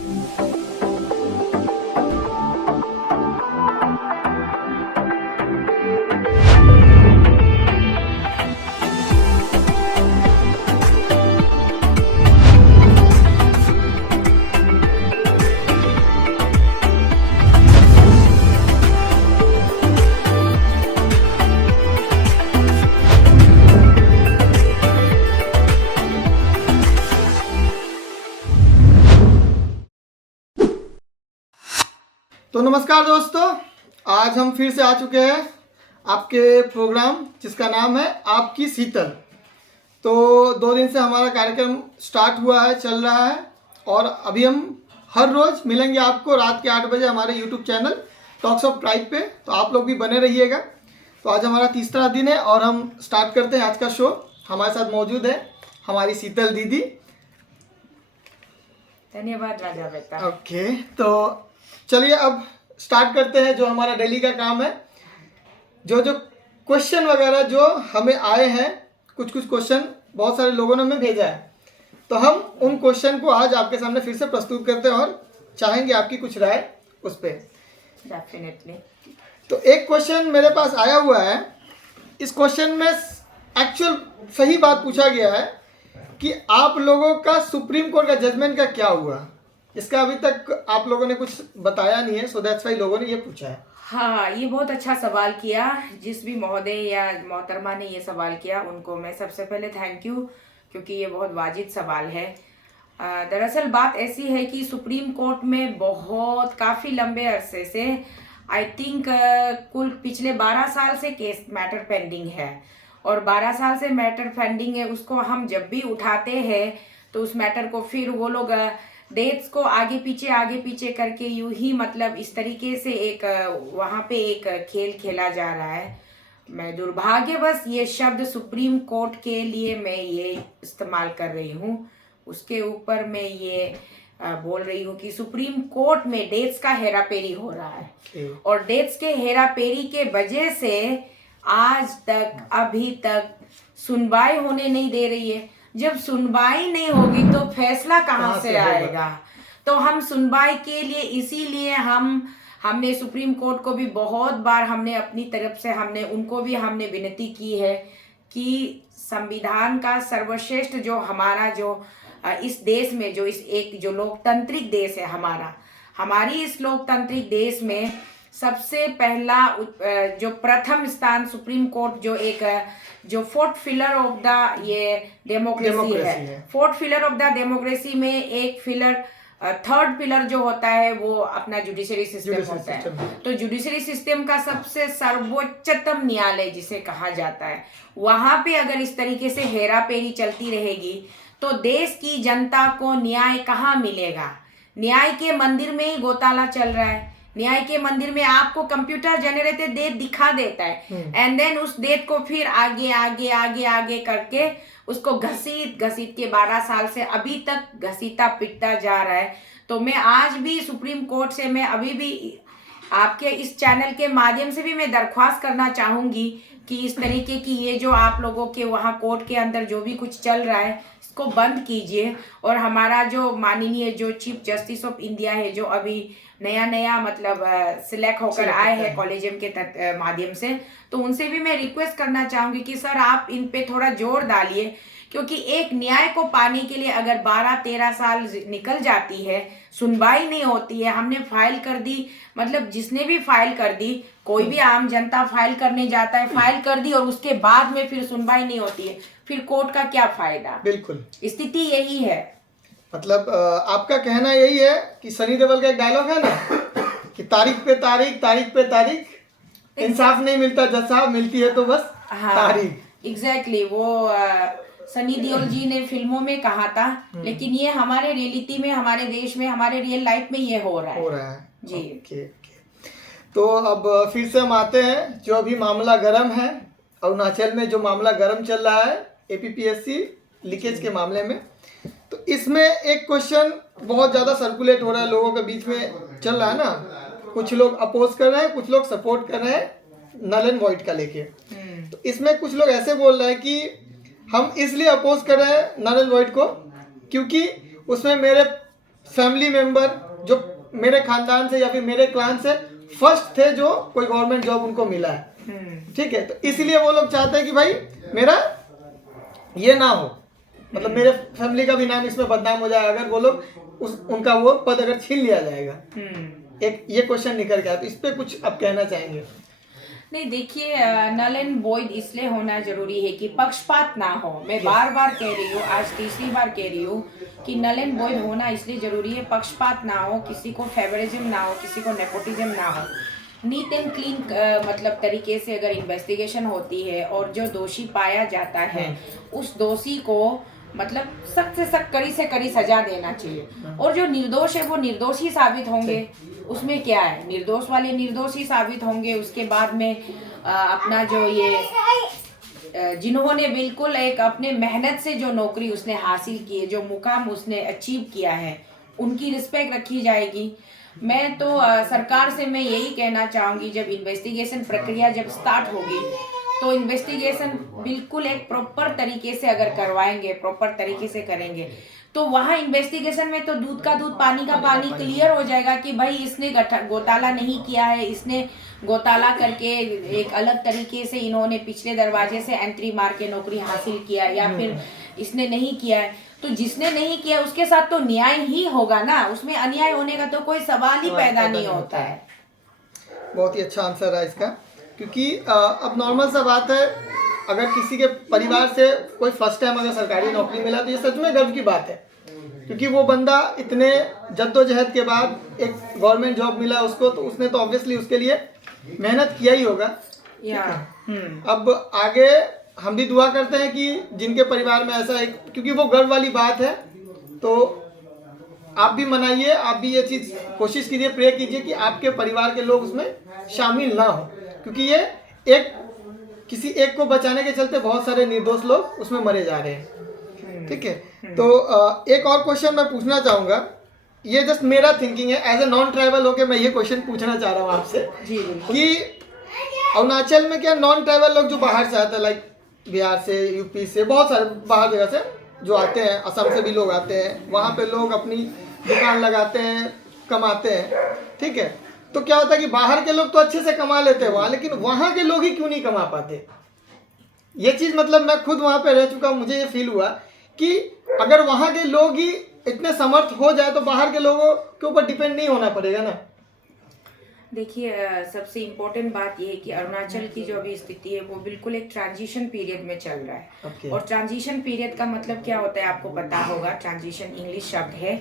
तो नमस्कार दोस्तों, आज हम फिर से आ चुके हैं आपके प्रोग्राम जिसका नाम है आपकी शीतल। तो 2 दिन से हमारा कार्यक्रम स्टार्ट हुआ है, चल रहा है, और अभी हम हर रोज़ मिलेंगे आपको रात के 8 बजे हमारे YouTube channel talks of tribe पे। तो आप लोग भी बने रहिएगा। तो आज हमारा तीसरा दिन है और हम स्टार्ट करते हैं आज का शो। हमारे साथ मौजूद है हमारी शीतल दीदी। धन्यवाद राजा बेटा। ओके, तो चलिए अब स्टार्ट करते हैं जो हमारा डेली का काम है। जो क्वेश्चन वगैरह जो हमें आए हैं, कुछ क्वेश्चन बहुत सारे लोगों ने हमें भेजा है, तो हम उन क्वेश्चन को आज आपके सामने फिर से प्रस्तुत करते हैं और चाहेंगे आपकी कुछ राय उस पर। डेफिनेटली। तो एक क्वेश्चन मेरे पास आया हुआ है। इस क्वेश्चन में एक्चुअल सही बात पूछा गया है कि आप लोगों का सुप्रीम कोर्ट का जजमेंट का क्या हुआ। इसका अभी तक आप लोगों ने कुछ बताया नहीं है, सो दैट्स व्हाई लोगों ने ये पूछा है। हाँ, ये बहुत अच्छा सवाल किया। जिस भी महोदय या मोहतरमा ने ये सवाल किया उनको मैं सबसे पहले थैंक यू, क्योंकि ये बहुत वाजिब सवाल है। दरअसल बात ऐसी है कि सुप्रीम कोर्ट में काफ़ी लंबे अरसे से आई थिंक कुल पिछले 12 साल से केस मैटर पेंडिंग है, और 12 साल से मैटर पेंडिंग है। उसको हम जब भी उठाते हैं तो उस मैटर को फिर वो लोग डेट्स को आगे पीछे करके यूं ही मतलब इस तरीके से एक वहाँ पे एक खेल खेला जा रहा है। मैं दुर्भाग्यवश ये शब्द सुप्रीम कोर्ट के लिए मैं ये इस्तेमाल कर रही हूँ, उसके ऊपर मैं ये बोल रही हूँ कि सुप्रीम कोर्ट में डेट्स का हेराफेरी हो रहा है, और डेट्स के हेराफेरी के वजह से आज तक अभी तक सुनवाई होने नहीं दे रही है। जब सुनवाई नहीं होगी तो फैसला कहाँ से आएगा। तो हम सुनवाई के लिए इसीलिए हमने सुप्रीम कोर्ट को भी बहुत बार हमने अपनी तरफ से हमने विनती की है कि संविधान का सर्वश्रेष्ठ जो हमारा जो इस देश में जो लोकतांत्रिक देश है हमारी इस लोकतांत्रिक देश में सबसे पहला जो प्रथम स्थान सुप्रीम कोर्ट जो फोर्थ पिलर ऑफ द ये डेमोक्रेसी है। Fourth pillar of the democracy में एक पिलर थर्ड पिलर जो होता है वो अपना जुडिशरी सिस्टम होता है। तो जुडिशरी सिस्टम का सबसे सर्वोच्चतम न्यायालय जिसे कहा जाता है, वहां पे अगर इस तरीके से हेराफेरी चलती रहेगी तो देश की जनता को न्याय कहाँ मिलेगा। न्याय के मंदिर में ही घोटाला चल रहा है। न्याय के मंदिर में आपको कंप्यूटर जनरेटेड डेट दिखा देता है, एंड देन उस डेट को फिर आगे करके उसको घसीट के 12 साल से अभी तक घसीटा पिटता जा रहा है। तो मैं आज भी सुप्रीम कोर्ट से मैं अभी भी आपके इस चैनल के माध्यम से भी मैं दरख्वास्त करना चाहूंगी कि इस तरीके की ये जो आप लोगों के वहाँ कोर्ट के अंदर जो भी कुछ चल रहा है इसको बंद कीजिए, और हमारा जो माननीय जो चीफ जस्टिस ऑफ इंडिया है जो अभी नया मतलब सिलेक्ट होकर आए हैं कॉलेजियम के माध्यम से, तो उनसे भी मैं रिक्वेस्ट करना चाहूंगी कि सर आप इन पे थोड़ा जोर डालिए, क्योंकि एक न्याय को पाने के लिए अगर 12-13 साल निकल जाती है, सुनवाई नहीं होती है, हमने फाइल कर दी, मतलब जिसने भी फाइल कर दी, कोई भी आम जनता फाइल करने जाता है, फाइल कर दी और उसके बाद में फिर सुनवाई नहीं होती है, फिर कोर्ट का क्या फायदा। बिल्कुल स्थिति यही है। मतलब आपका कहना यही है कि सनी देओल का एक डायलॉग है ना कि तारीख पे तारीख इंसाफ नहीं मिलता जज साहब, मिलती है तो बस तारीख। एग्जैक्टली वो सनी देओल जी ने फिल्मों में कहा था, लेकिन ये हमारे रियलिटी में, हमारे देश में, हमारे रियल लाइफ में ये हो रहा है जी। ओके। तो अब फिर से हम आते हैं जो अभी मामला गर्म है, अरुणाचल में जो मामला गर्म चल रहा है एपीपीएससी लीकेज के मामले में। तो इसमें एक क्वेश्चन बहुत ज़्यादा सर्कुलेट हो रहा है, लोगों के बीच में चल रहा है ना, कुछ लोग अपोज कर रहे हैं, कुछ लोग सपोर्ट कर रहे हैं नल एंड वॉइड का लेके। तो इसमें कुछ लोग ऐसे बोल रहे हैं कि हम इसलिए अपोज कर रहे हैं नल एंड वॉइड को क्योंकि उसमें मेरे फैमिली मेंबर जो मेरे खानदान से या फिर मेरे क्लान से फर्स्ट थे जो कोई गवर्नमेंट जॉब उनको मिला है। ठीक है, तो इसलिए वो लोग चाहते हैं कि भाई मेरा ये ना हो, मतलब मेरे फैमिली का भी नाम इसमें बदनाम हो जाए अगर वो लोग उनका वो पद अगर छीन लिया जाएगा। एक ये क्वेश्चन निकल गया, तो इस पे कुछ आप कहना चाहेंगे? नहीं, देखिए, नल एंड वॉइड इसलिए होना जरूरी है कि पक्षपात ना हो। मैं बार बार कह रही हूँ, आज तीसरी बार कह रही हूँ कि नल एंड वॉइड होना इसलिए जरूरी है, पक्षपात ना हो, किसी को फेवरिज्म ना हो, किसी को नेपोटिज्म ना हो। नीट एंड क्लीन मतलब तरीके से अगर इन्वेस्टिगेशन होती है और जो दोषी पाया जाता है उस दोषी को मतलब सख्त से सख्त, कड़ी से कड़ी सजा देना चाहिए, और जो निर्दोष है वो निर्दोष ही साबित होंगे। उसमें क्या है, निर्दोष वाले निर्दोष ही साबित होंगे। उसके बाद में अपना जो ये जिन्होंने बिल्कुल एक अपने मेहनत से जो नौकरी उसने हासिल की है, जो मुकाम उसने अचीव किया है, उनकी रिस्पेक्ट रखी जाएगी। मैं तो सरकार से मैं यही कहना चाहूँगी, जब इन्वेस्टिगेशन प्रक्रिया जब स्टार्ट होगी तो इन्वेस्टिगेशन बिल्कुल एक प्रॉपर तरीके से अगर करवाएंगे, प्रॉपर तरीके से करेंगे, तो वहाँ इन्वेस्टिगेशन में तो दूध का दूध पानी का पानी क्लियर हो जाएगा कि भाई इसने घोटाला नहीं किया है, इसने घोटाला करके एक अलग तरीके से इन्होंने पिछले दरवाजे से एंट्री मार के नौकरी हासिल किया, या फिर इसने नहीं किया है। तो जिसने नहीं किया उसके साथ तो न्याय ही होगा ना, उसमें अन्याय होने का तो कोई सवाल ही पैदा नहीं होता है। बहुत ही अच्छा आंसर है इसका, क्योंकि अब नॉर्मल सा बात है, अगर किसी के परिवार से कोई फर्स्ट टाइम अगर सरकारी नौकरी मिला तो ये सच में गर्व की बात है, क्योंकि वो बंदा इतने जद्दोजहद के बाद एक गवर्नमेंट जॉब मिला उसको, तो उसने तो ऑब्वियसली उसके लिए मेहनत किया ही होगा। अब आगे हम भी दुआ करते हैं कि जिनके परिवार में ऐसा है, क्योंकि वो गर्व वाली बात है, तो आप भी मनाइए, आप भी ये चीज़ कोशिश कीजिए, प्रे कीजिए कि आपके परिवार के लोग उसमें शामिल ना हो, क्योंकि ये एक किसी एक को बचाने के चलते बहुत सारे निर्दोष लोग उसमें मरे जा रहे हैं। ठीक है, तो एक और क्वेश्चन मैं पूछना चाहूँगा, ये जस्ट मेरा थिंकिंग है, एज ए नॉन ट्राइबल होके मैं ये क्वेश्चन पूछना चाह रहा हूँ आपसे कि अरुणाचल में क्या नॉन ट्राइबल लोग जो बाहर से आते हैं, लाइक बिहार से, यूपी से, बहुत सारे बाहर जगह से जो आते हैं, असम से भी लोग आते हैं, वहाँ पे लोग अपनी दुकान लगाते हैं, कमाते हैं। ठीक है, तो क्या होता है कि बाहर के लोग तो अच्छे से कमा लेते हैं वहाँ, लेकिन वहाँ के लोग ही क्यों नहीं कमा पाते? ये चीज़ मतलब मैं खुद वहाँ पे रह चुका हूँ, मुझे ये फील हुआ कि अगर वहाँ के लोग ही इतने समर्थ हो जाए तो बाहर के लोगों के ऊपर डिपेंड नहीं होना पड़ेगा ना। देखिए, सबसे इम्पोर्टेंट बात यह है कि अरुणाचल की जो अभी स्थिति है वो बिल्कुल एक ट्रांजिशन पीरियड में चल रहा है। और ट्रांजिशन पीरियड का मतलब क्या होता है आपको पता होगा, ट्रांजिशन इंग्लिश शब्द है,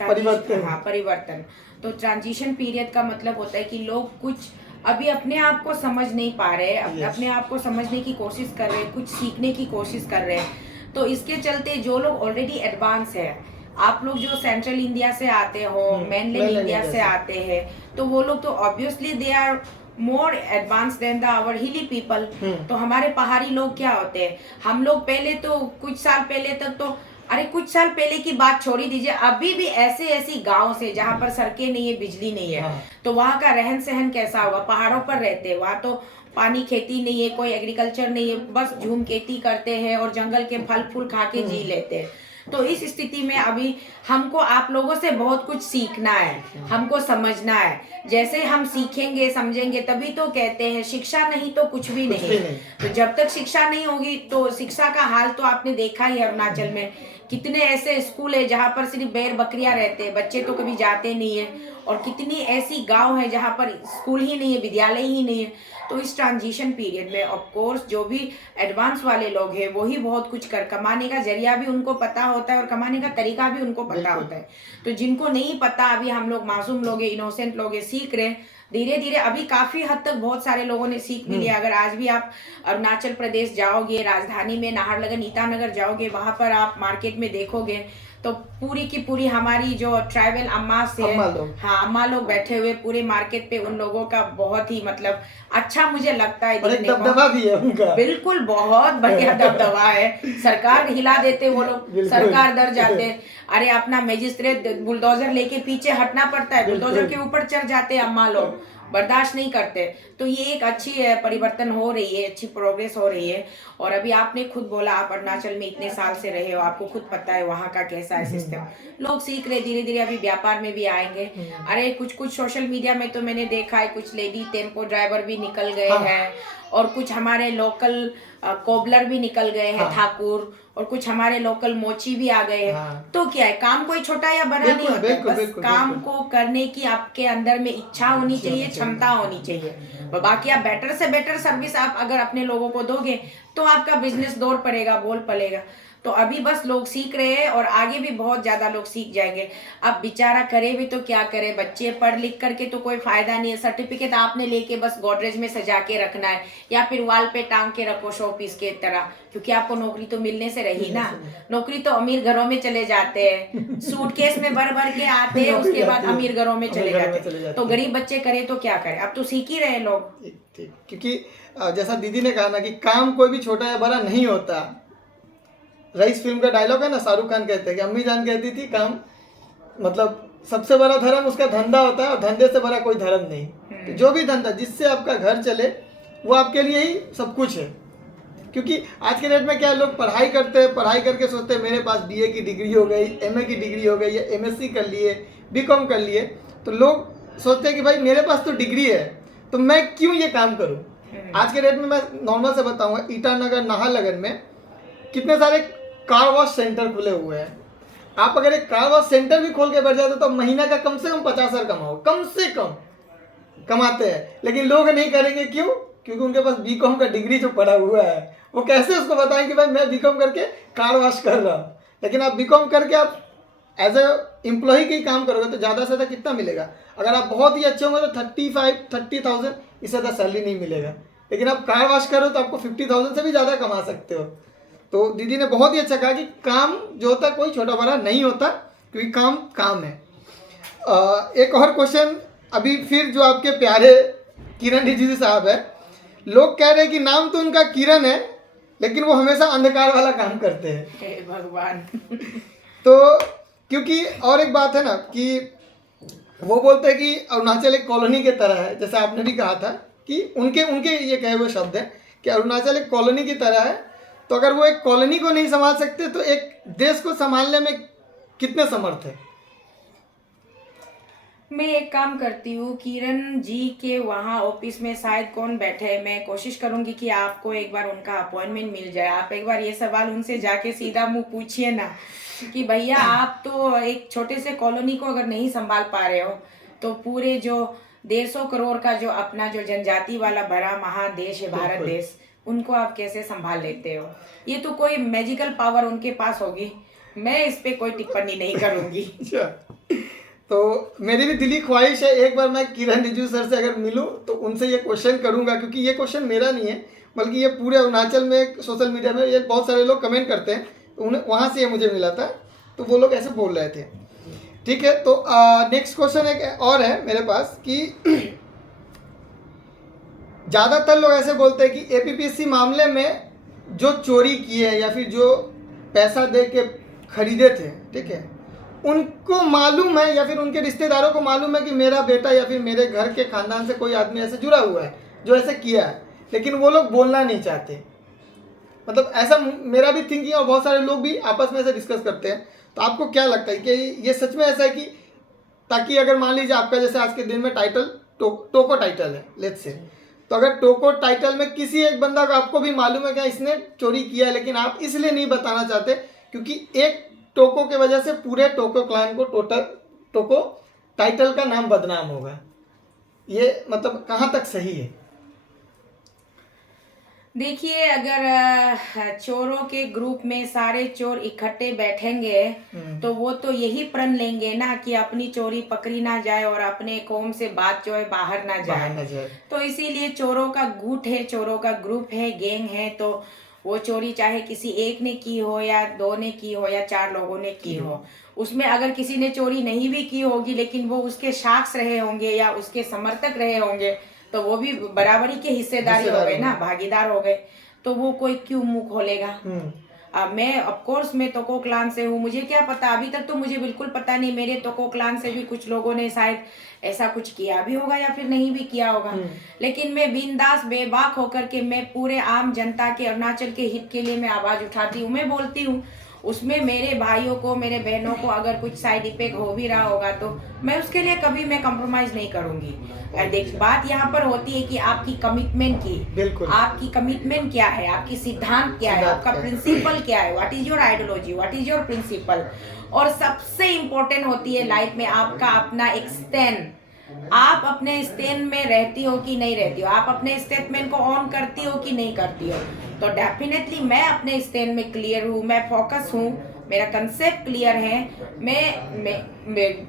परिवर्तन। हाँ, परिवर्तन। तो ट्रांजिशन पीरियड का मतलब होता है कि लोग कुछ अभी अपने आप को समझ नहीं पा रहे, अपने आप को समझने की कोशिश कर रहे हैं, कुछ सीखने की कोशिश कर रहे हैं। तो इसके चलते जो लोग ऑलरेडी एडवांस है, आप लोग जो सेंट्रल इंडिया से आते हो, मेनलैंड इंडिया से आते हैं, तो वो लोग तो obviously they are more advance than the our hilly people. तो हमारे पहाड़ी लोग क्या होते हैं, हम लोग पहले तो कुछ साल पहले तक तो, अरे कुछ साल पहले की बात छोड़ी दीजिए, अभी भी ऐसी गांव से जहां पर सड़कें नहीं है, बिजली नहीं है, तो वहां का रहन सहन कैसा होगा? पहाड़ों पर रहते हैं, वहां तो पानी, खेती नहीं है, कोई एग्रीकल्चर नहीं है, बस झूम खेती करते हैं और जंगल के फल फूल खा के जी लेते हैं। तो इस स्थिति में अभी हमको आप लोगों से बहुत कुछ सीखना है, हमको समझना है। जैसे हम सीखेंगे, समझेंगे, तभी तो कहते हैं शिक्षा नहीं तो कुछ भी नहीं। तो जब तक शिक्षा नहीं होगी, तो शिक्षा का हाल तो आपने देखा ही, अरुणाचल में कितने ऐसे स्कूल है जहाँ पर सिर्फ बैल बकरियां रहते हैं, बच्चे तो कभी जाते नहीं है, और कितनी ऐसी गांव है जहाँ पर स्कूल ही नहीं है, विद्यालय ही नहीं है। तो इस ट्रांजिशन पीरियड में ऑफ कोर्स जो भी एडवांस वाले लोग हैं वही बहुत कुछ कर, कमाने का जरिया भी उनको पता होता है और कमाने का तरीका भी उनको पता होता है। तो जिनको नहीं पता, अभी हम लोग मासूम लोग हैं, इनोसेंट लोग हैं, सीख रहे हैं धीरे धीरे। अभी काफी हद तक बहुत सारे लोगों ने सीख भी लिया। अगर आज भी आप अरुणाचल प्रदेश जाओगे, राजधानी में नाहरलगुन, ईटानगर जाओगे, वहां पर आप मार्केट में देखोगे तो पूरी की पूरी हमारी जो ट्राइबल अम्मा लोग बैठे हुए पूरे मार्केट पे, उन लोगों का बहुत ही मतलब अच्छा मुझे लगता है देखने को। दबदबा भी है उनका, बिल्कुल बहुत बढ़िया दबदबा है। सरकार हिला देते वो लोग, सरकार डर जाते। अरे अपना मजिस्ट्रेट बुलडोजर लेके पीछे हटना पड़ता है, बुलडोजर के ऊपर चढ़ जाते अम्मा लोग, बर्दाश्त नहीं करते। तो ये एक अच्छी परिवर्तन हो रही है, अच्छी प्रोग्रेस हो रही है। और अभी आपने खुद बोला आप अरुणाचल में इतने साल से रहे हो, आपको खुद पता है वहाँ का कैसा है सिस्टम। लोग सीख रहे धीरे धीरे, अभी व्यापार में भी आएंगे। अरे कुछ कुछ सोशल मीडिया में तो मैंने देखा है कुछ लेडी टेम्पो ड्राइवर भी निकल गए हैं, और कुछ हमारे लोकल कोबलर भी निकल गए हैं, ठाकुर, और कुछ हमारे लोकल मोची भी आ गए हैं। तो क्या है, काम कोई छोटा या बड़ा नहीं होता है, बस काम को करने की आपके अंदर में इच्छा होनी चाहिए, क्षमता होनी चाहिए। बाकी आप बेटर से बेटर सर्विस आप अगर अपने लोगों को दोगे तो आपका बिजनेस दौड़ पड़ेगा, बोल पड़ेगा। तो अभी बस लोग सीख रहे हैं और आगे भी बहुत ज्यादा लोग सीख जाएंगे। अब बेचारा करे भी तो क्या करे, बच्चे पढ़ लिख करके तो कोई फायदा नहीं है। सर्टिफिकेट आपने लेके बस गोदरेज में सजा के रखना है या फिर वाल पे टांग के रखो शो पीस के तरह, क्योंकि आपको नौकरी तो मिलने से रही ना। नौकरी तो अमीर घरों में चले जाते हैं, सूटकेस में भर भर के आते हैं, उसके बाद अमीर घरों में चले जाते हैं। तो गरीब बच्चे करे तो क्या करे, अब तो सीख ही रहे लोग। ठीक, क्योंकि जैसा दीदी ने कहा ना कि काम कोई भी छोटा या बड़ा नहीं होता। रईस फिल्म का डायलॉग है ना, शाहरुख खान कहते हैं कि अम्मी जान कहती थी काम मतलब सबसे बड़ा धर्म उसका धंधा होता है और धंधे से बड़ा कोई धर्म नहीं। तो जो भी धंधा जिससे आपका घर चले वो आपके लिए ही सब कुछ है। क्योंकि आज के डेट में क्या है, लोग पढ़ाई करते हैं, पढ़ाई करके सोचते हैं मेरे पास बीए की डिग्री हो गई, एमए की डिग्री हो गई, या एमएससी कर लिए, बीकॉम कर लिए, तो लोग सोचते हैं कि भाई मेरे पास तो डिग्री है तो मैं क्यों ये काम करूं। आज के डेट में मैं नॉर्मल से बताऊंगा, ईटानगर नाहरलगुन में कितने सारे कार वॉश सेंटर खुले हुए हैं। आप अगर एक कार वॉश सेंटर भी खोल के बैठ जाते तो महीना का कम से कम 50,000 कमाओ, कम से कम कमाते हैं। लेकिन लोग नहीं करेंगे, क्यों? क्योंकि उनके पास बीकॉम का डिग्री जो पड़ा हुआ है, वो कैसे उसको बताएं कि भाई मैं बीकॉम करके कार वॉश कर रहा हूँ। लेकिन आप बीकॉम करके आप एज ए एम्प्लॉय के ही काम करोगे तो ज़्यादा से ज़्यादा कितना मिलेगा? अगर आप बहुत ही अच्छे होंगे तो 30,000, इससे ज़्यादा सैलरी नहीं मिलेगा। लेकिन आप कार वॉश करो तो आपको 50,000 से भी ज़्यादा कमा सकते हो। तो दीदी ने बहुत ही अच्छा कहा कि काम जो होता है कोई छोटा बड़ा नहीं होता, क्योंकि काम काम है। एक और क्वेश्चन अभी फिर जो आपके प्यारे किरण रिजिजू साहब है, लोग कह रहे हैं कि नाम तो उनका किरण है लेकिन वो हमेशा अंधकार वाला काम करते हैं। हे भगवान। तो क्योंकि और एक बात है ना कि वो बोलते हैं कि अरुणाचल एक कॉलोनी के तरह है, जैसे आपने भी कहा था कि उनके ये कहे हुए शब्द हैं कि अरुणाचल एक कॉलोनी की तरह है। तो अगर वो एक कॉलोनी को नहीं संभाल सकते तो एक देश को संभालने में कितने समर्थ है? मैं एक काम करती हूँ, किरण जी के वहाँ ऑफिस में शायद कौन बैठे है, मैं कोशिश करूंगी कि आपको एक बार उनका अपॉइंटमेंट मिल जाए। आप एक बार ये सवाल उनसे जाके सीधा मुंह पूछिए ना कि भैया आप तो एक छोटे से कॉलोनी को अगर नहीं संभाल पा रहे हो तो पूरे जो 150 करोड़ का जो अपना जो जनजाति वाला बड़ा महादेश है भारत देश, उनको आप कैसे संभाल लेते हो? ये तो कोई मैजिकल पावर उनके पास होगी, मैं इस पे कोई टिप्पणी नहीं करूंगी। तो मेरी भी दिली ख्वाहिश है एक बार मैं किरण रिजिजू सर से अगर मिलूं तो उनसे ये क्वेश्चन करूंगा, क्योंकि ये क्वेश्चन मेरा नहीं है बल्कि ये पूरे अरुणाचल में सोशल मीडिया में ये बहुत सारे लोग कमेंट करते हैं, तो उन्हें वहाँ से ये मुझे मिला था, तो वो लोग ऐसे बोल रहे थे। ठीक है, तो नेक्स्ट क्वेश्चन एक और है मेरे पास कि ज़्यादातर लोग ऐसे बोलते हैं कि एपीपीएससी मामले में जो चोरी किए या फिर जो पैसा दे के खरीदे थे, ठीक है, उनको मालूम है या फिर उनके रिश्तेदारों को मालूम है कि मेरा बेटा या फिर मेरे घर के खानदान से कोई आदमी ऐसे जुड़ा हुआ है जो ऐसे किया है, लेकिन वो लोग बोलना नहीं चाहते। मतलब ऐसा मेरा भी थिंकिंग और बहुत सारे लोग भी आपस में ऐसे डिस्कस करते हैं। तो आपको क्या लगता है कि ये सच में ऐसा है कि ताकि अगर मान लीजिए आपका जैसे आज के दिन में टाइटल टोको टाइटल है लेट्स से, तो अगर टोको टाइटल में किसी एक बंदा को आपको भी मालूम है कि इसने चोरी किया है, लेकिन आप इसलिए नहीं बताना चाहते क्योंकि एक टोको के वजह से पूरे टोको क्लान को टोको टाइटल का नाम बदनाम होगा, ये मतलब कहाँ तक सही है? देखिए, अगर चोरों के ग्रुप में सारे चोर इकट्ठे बैठेंगे तो वो तो यही प्रण लेंगे ना कि अपनी चोरी पकड़ी ना जाए और अपने कौम से बात जो है बाहर ना जाए। तो इसीलिए चोरों का गुट है, चोरों का ग्रुप है, गैंग है, तो वो चोरी चाहे किसी एक ने की हो या 2 ने की हो या 4 लोगों ने की हो, उसमें अगर किसी ने चोरी नहीं भी की होगी लेकिन वो उसके साक्ष रहे होंगे या उसके समर्थक रहे होंगे तो वो भी बराबरी के हिस्सेदारी हो गए ना, भागीदार हो गए, तो वो कोई क्यों मुंह खोलेगा? मैं ऑफ कोर्स मैं तोको क्लान से हूँ, मुझे क्या पता, अभी तक तो मुझे बिल्कुल पता नहीं, मेरे तोको क्लान से भी कुछ लोगों ने शायद ऐसा कुछ किया भी होगा या फिर नहीं भी किया होगा। लेकिन मैं बिंदास बेबाक होकर के मैं पूरे आम जनता के, अरुणाचल के हित के लिए मैं आवाज़ उठाती हूँ, मैं बोलती हूँ। उसमें मेरे भाइयों को, मेरे बहनों को अगर कुछ साइड इफेक्ट हो भी रहा होगा तो मैं उसके लिए कभी मैं कम्प्रोमाइज़ नहीं करूँगी। देख, बात यहाँ पर होती है कि आपकी कमिटमेंट की, बिल्कुल। आपकी कमिटमेंट क्या है, आपकी सिद्धांत क्या है, सिद्धांत आपका क्या है? प्रिंसिपल क्या है, what is your ideology, what is your principle. और सबसे इम्पोर्टेंट होती है लाइफ में आपका अपना एक स्टैंड। आप अपने स्टैंड में रहती हो कि नहीं रहती हो, आप अपने स्टेटमेंट को ऑन करती हो कि नहीं करती हो। तो डेफिनेटली मैं अपने स्टैंड में क्लियर हूँ, मैं फोकस हूँ, मेरा कंसेप्ट क्लियर है। मैं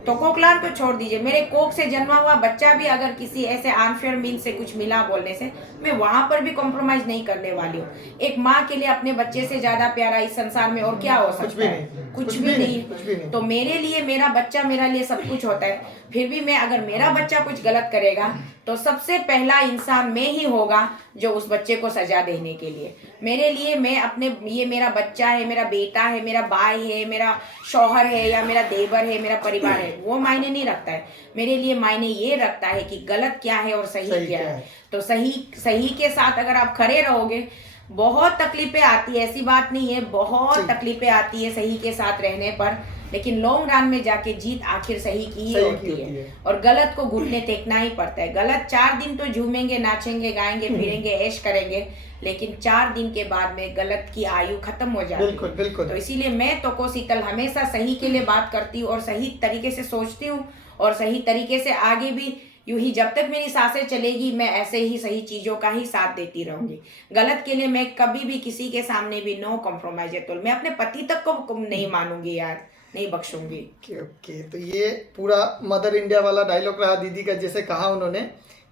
तोको क्लान तो छोड़ दीजिए, मेरे कोख से जन्मा हुआ बच्चा भी अगर किसी ऐसे अनफेयर मीन से कुछ मिला बोलने से, मैं वहां पर भी कॉम्प्रोमाइज नहीं करने वाली हूँ। एक माँ के लिए अपने बच्चे से ज्यादा प्यारा इस संसार में और क्या हो सकता है? कुछ भी नहीं। तो मेरे लिए मेरा बच्चा मेरा लिए सब कुछ होता है। फिर भी मैं, अगर मेरा बच्चा कुछ गलत करेगा तो सबसे पहला इंसान मैं ही होगा जो उस बच्चे को सजा देने के लिए। मेरे लिए, मैं अपने, ये मेरा बच्चा है, मेरा बेटा है, मेरा भाई है, मेरा शौहर है या मेरा देवर है, मेरा परिवार है, वो मायने नहीं रखता है। मेरे लिए मायने ये रखता है कि गलत क्या है और सही क्या है। तो सही के साथ अगर आप खड़े रहोगे, बहुत तकलीफें आती है, ऐसी बात नहीं है, बहुत तकलीफें आती है सही के साथ रहने पर, लेकिन लॉन्ग रन में जाके जीत आखिर सही की ही होती है। और गलत को घुटने टेकना ही पड़ता है। गलत 4 दिन तो झूमेंगे, नाचेंगे, गाएंगे, फिरेंगे, ऐश करेंगे, लेकिन 4 दिन के बाद में गलत की आयु खत्म हो जाती है। बिल्कुल बिल्कुल। तो इसीलिए मैं तोको शीतल हमेशा सही के लिए बात करती हूँ और सही तरीके से सोचती हूँ और सही तरीके से आगे भी यूं ही, जब तक मेरी सांसें चलेगी मैं ऐसे ही सही चीजों का ही साथ देती रहूंगी। गलत के लिए मैं कभी भी किसी के सामने भी नो कॉम्प्रोमाइज है। तो मैं अपने पति तक को नहीं मानूंगी यार, नहीं बख्शूंगी। ओके, तो ये पूरा मदर इंडिया वाला डायलॉग रहा दीदी का, जैसे कहा उन्होंने।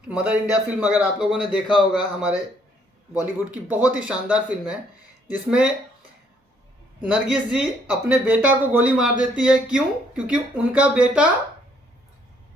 मदर इंडिया फिल्म अगर आप लोगों ने देखा होगा, हमारे बॉलीवुड की बहुत ही शानदार फिल्म है, जिसमें नरगिस जी अपने बेटा को गोली मार देती है। क्यों? क्योंकि उनका बेटा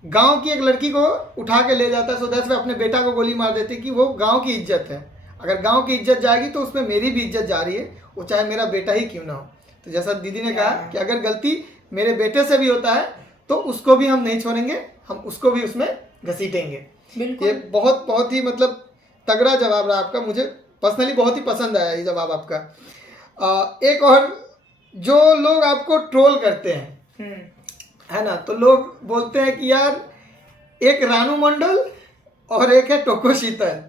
गांव की एक लड़की को उठा के ले जाता है, सो दैट्स वे अपने बेटा को गोली मार देती है कि वो गांव की इज्जत है। अगर गांव की इज्जत जाएगी तो उसमें मेरी भी इज्जत जा रही है, वो चाहे मेरा बेटा ही क्यों ना हो। तो जैसा दीदी ने कहा कि अगर गलती मेरे बेटे से भी होता है तो उसको भी हम नहीं छोड़ेंगे, हम उसको भी उसमें घसीटेंगे। ये बहुत बहुत ही मतलब तगड़ा जवाब रहा आपका, मुझे पर्सनली बहुत ही पसंद आया ये जवाब आपका। एक और, जो लोग आपको ट्रोल करते हैं है ना, तो लोग बोलते हैं कि यार एक रानू मंडल और एक है टोको शीतल,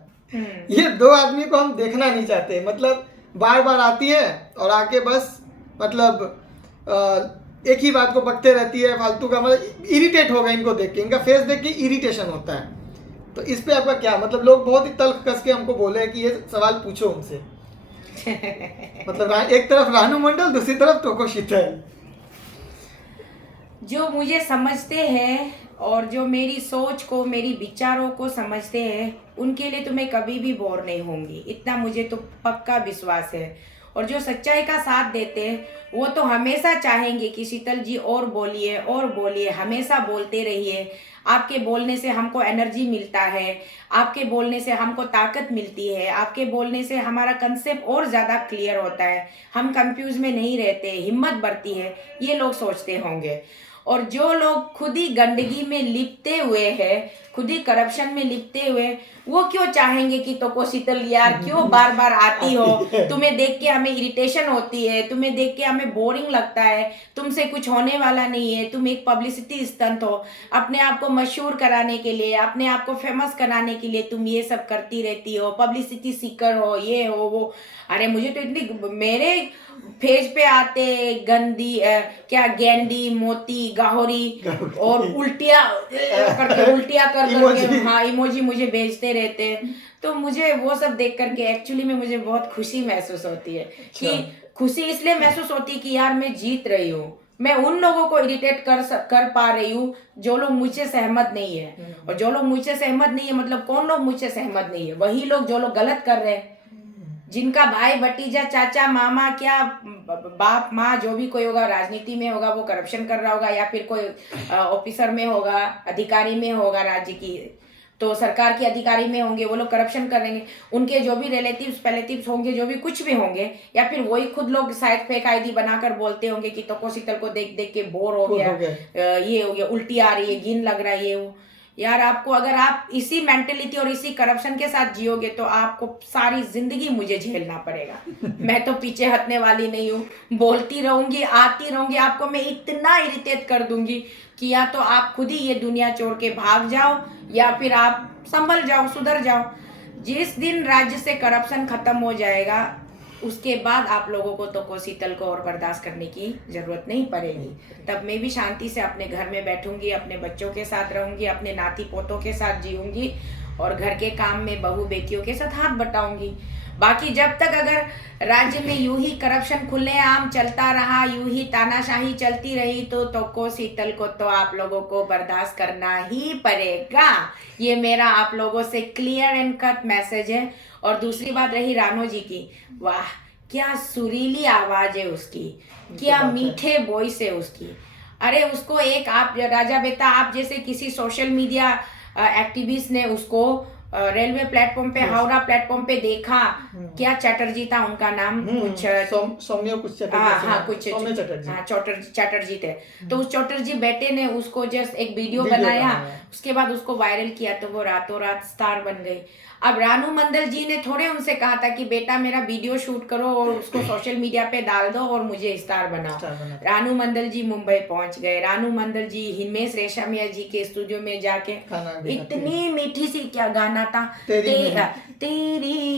ये 2 आदमी को हम देखना नहीं चाहते। मतलब बार बार आती है और आके बस मतलब एक ही बात को बकते रहती है फालतू का। मतलब इरिटेट होगा इनको देख के, इनका फेस देख के इरिटेशन होता है। तो इस पे आपका क्या मतलब? लोग बहुत ही तल्ख कस के हमको बोले कि ये सवाल पूछो उनसे। मतलब एक तरफ रानू मंडल, दूसरी तरफ टोको शीतल। जो मुझे समझते हैं और जो मेरी सोच को, मेरी विचारों को समझते हैं, उनके लिए तो मैं कभी भी बोर नहीं होंगी, इतना मुझे तो पक्का विश्वास है। और जो सच्चाई का साथ देते हैं वो तो हमेशा चाहेंगे कि शीतल जी और बोलिए, हमेशा बोलते रहिए। आपके बोलने से हमको एनर्जी मिलता है, आपके बोलने से हमको ताकत मिलती है, आपके बोलने से हमारा कंसेप्ट और ज़्यादा क्लियर होता है, हम कंफ्यूज में नहीं रहते, हिम्मत बढ़ती है, ये लोग सोचते होंगे। और जो लोग खुद ही गंदगी में लिपटे हुए हैं, खुद ही करप्शन में लिपटे हुए, वो क्यों चाहेंगे कि तोको शीतल यार क्यों बार बार आती हो, तुम्हें देख के हमें इरिटेशन होती है, तुम्हें देख के हमें बोरिंग लगता है, तुमसे कुछ होने वाला नहीं है, तुम एक पब्लिसिटी स्टंट हो, अपने आप को मशहूर कराने के लिए, अपने आप को फेमस कराने के लिए तुम ये सब करती रहती हो, पब्लिसिटी सीकर हो, ये हो वो। अरे मुझे तो इतनी, मेरे फेज पे आते गंदी क्या गेंडी, मोती, गाहोरी और उल्टिया करके हाँ इमोजी मुझे भेजते रहते हैं। तो मुझे वो सब देख करके एक्चुअली में मुझे बहुत खुशी महसूस होती है। कि खुशी इसलिए महसूस होती है कि यार मैं जीत रही हूँ, मैं उन लोगों को इरिटेट कर पा रही हूँ जो लोग मुझसे सहमत नहीं है। और जो लोग मुझसे सहमत नहीं है, मतलब कौन लोग मुझसे सहमत नहीं है? वही लोग जो लोग गलत कर रहे हैं, जिनका भाई भतीजा चाचा मामा क्या बाप माँ जो भी कोई होगा राजनीति में होगा, वो करप्शन कर रहा होगा, या फिर कोई ऑफिसर में होगा, अधिकारी में होगा राज्य की, तो सरकार के अधिकारी में होंगे, वो लोग करप्शन करेंगे, उनके जो भी रिलेटिव्स होंगे, जो भी कुछ भी होंगे, या फिर वही खुद लोग शायद फेक आईडी बनाकर बोलते होंगे कि तोको शीतल को देख देख के बोर हो गया, ये हो गया, उल्टी आ रही है, घिन लग रहा है, ये वो। यार आपको, अगर आप इसी मेंटेलिटी और इसी करप्शन के साथ जियोगे तो आपको सारी जिंदगी मुझे झेलना पड़ेगा। मैं तो पीछे हटने वाली नहीं हूँ, बोलती रहूंगी, आती रहूंगी, आपको मैं इतना इरिटेट कर दूंगी कि या तो आप खुद ही ये दुनिया छोड़ के भाग जाओ या फिर आप संभल जाओ, सुधर जाओ। जिस दिन राज्य से करप्शन खत्म हो जाएगा उसके बाद आप लोगों को तो शीतल को और बर्दाश्त करने की जरूरत नहीं पड़ेगी। तब मैं भी शांति से अपने घर में बैठूंगी, अपने बच्चों के साथ रहूंगी, अपने नाती पोतों के साथ जीऊंगी और घर के काम में बहू बेटियों के साथ हाथ बटाऊंगी। बाकी जब तक अगर राज्य में यूं ही करप्शन खुलेआम चलता रहा, यूं ही तानाशाही चलती रही तो शीतल को तो आप लोगों को बर्दाश्त करना ही पड़ेगा। ये मेरा आप लोगों से क्लियर एंड कट मैसेज है। और दूसरी बात रही रानो जी की, वाह क्या सुरीली आवाज है उसकी, क्या मीठे वॉइस है उसकी। अरे उसको एक आप राजा बेटा, आप जैसे किसी सोशल मीडिया एक्टिविस्ट ने उसको रेलवे प्लेटफॉर्म पे, हावड़ा प्लेटफॉर्म पे देखा, क्या चैटर्जी था उनका नाम, कुछ सौम्य कुछ चैटर्जी थे। तो उस चैटर्जी बेटे ने उसको जस्ट एक वीडियो बनाया, उसके बाद उसको वायरल किया तो वो रातों रात स्टार बन गई। अब रानू मंडल जी ने थोड़े उनसे कहा था कि बेटा मेरा वीडियो शूट करो और उसको सोशल मीडिया पे डाल दो और मुझे स्टार बनाओ। रानू मंडल जी मुंबई पहुंच गए। रानू मंडल जी हिमेश रेशमिया जी के स्टूडियो में जाके इतनी मीठी सी क्या गाना था, तेरी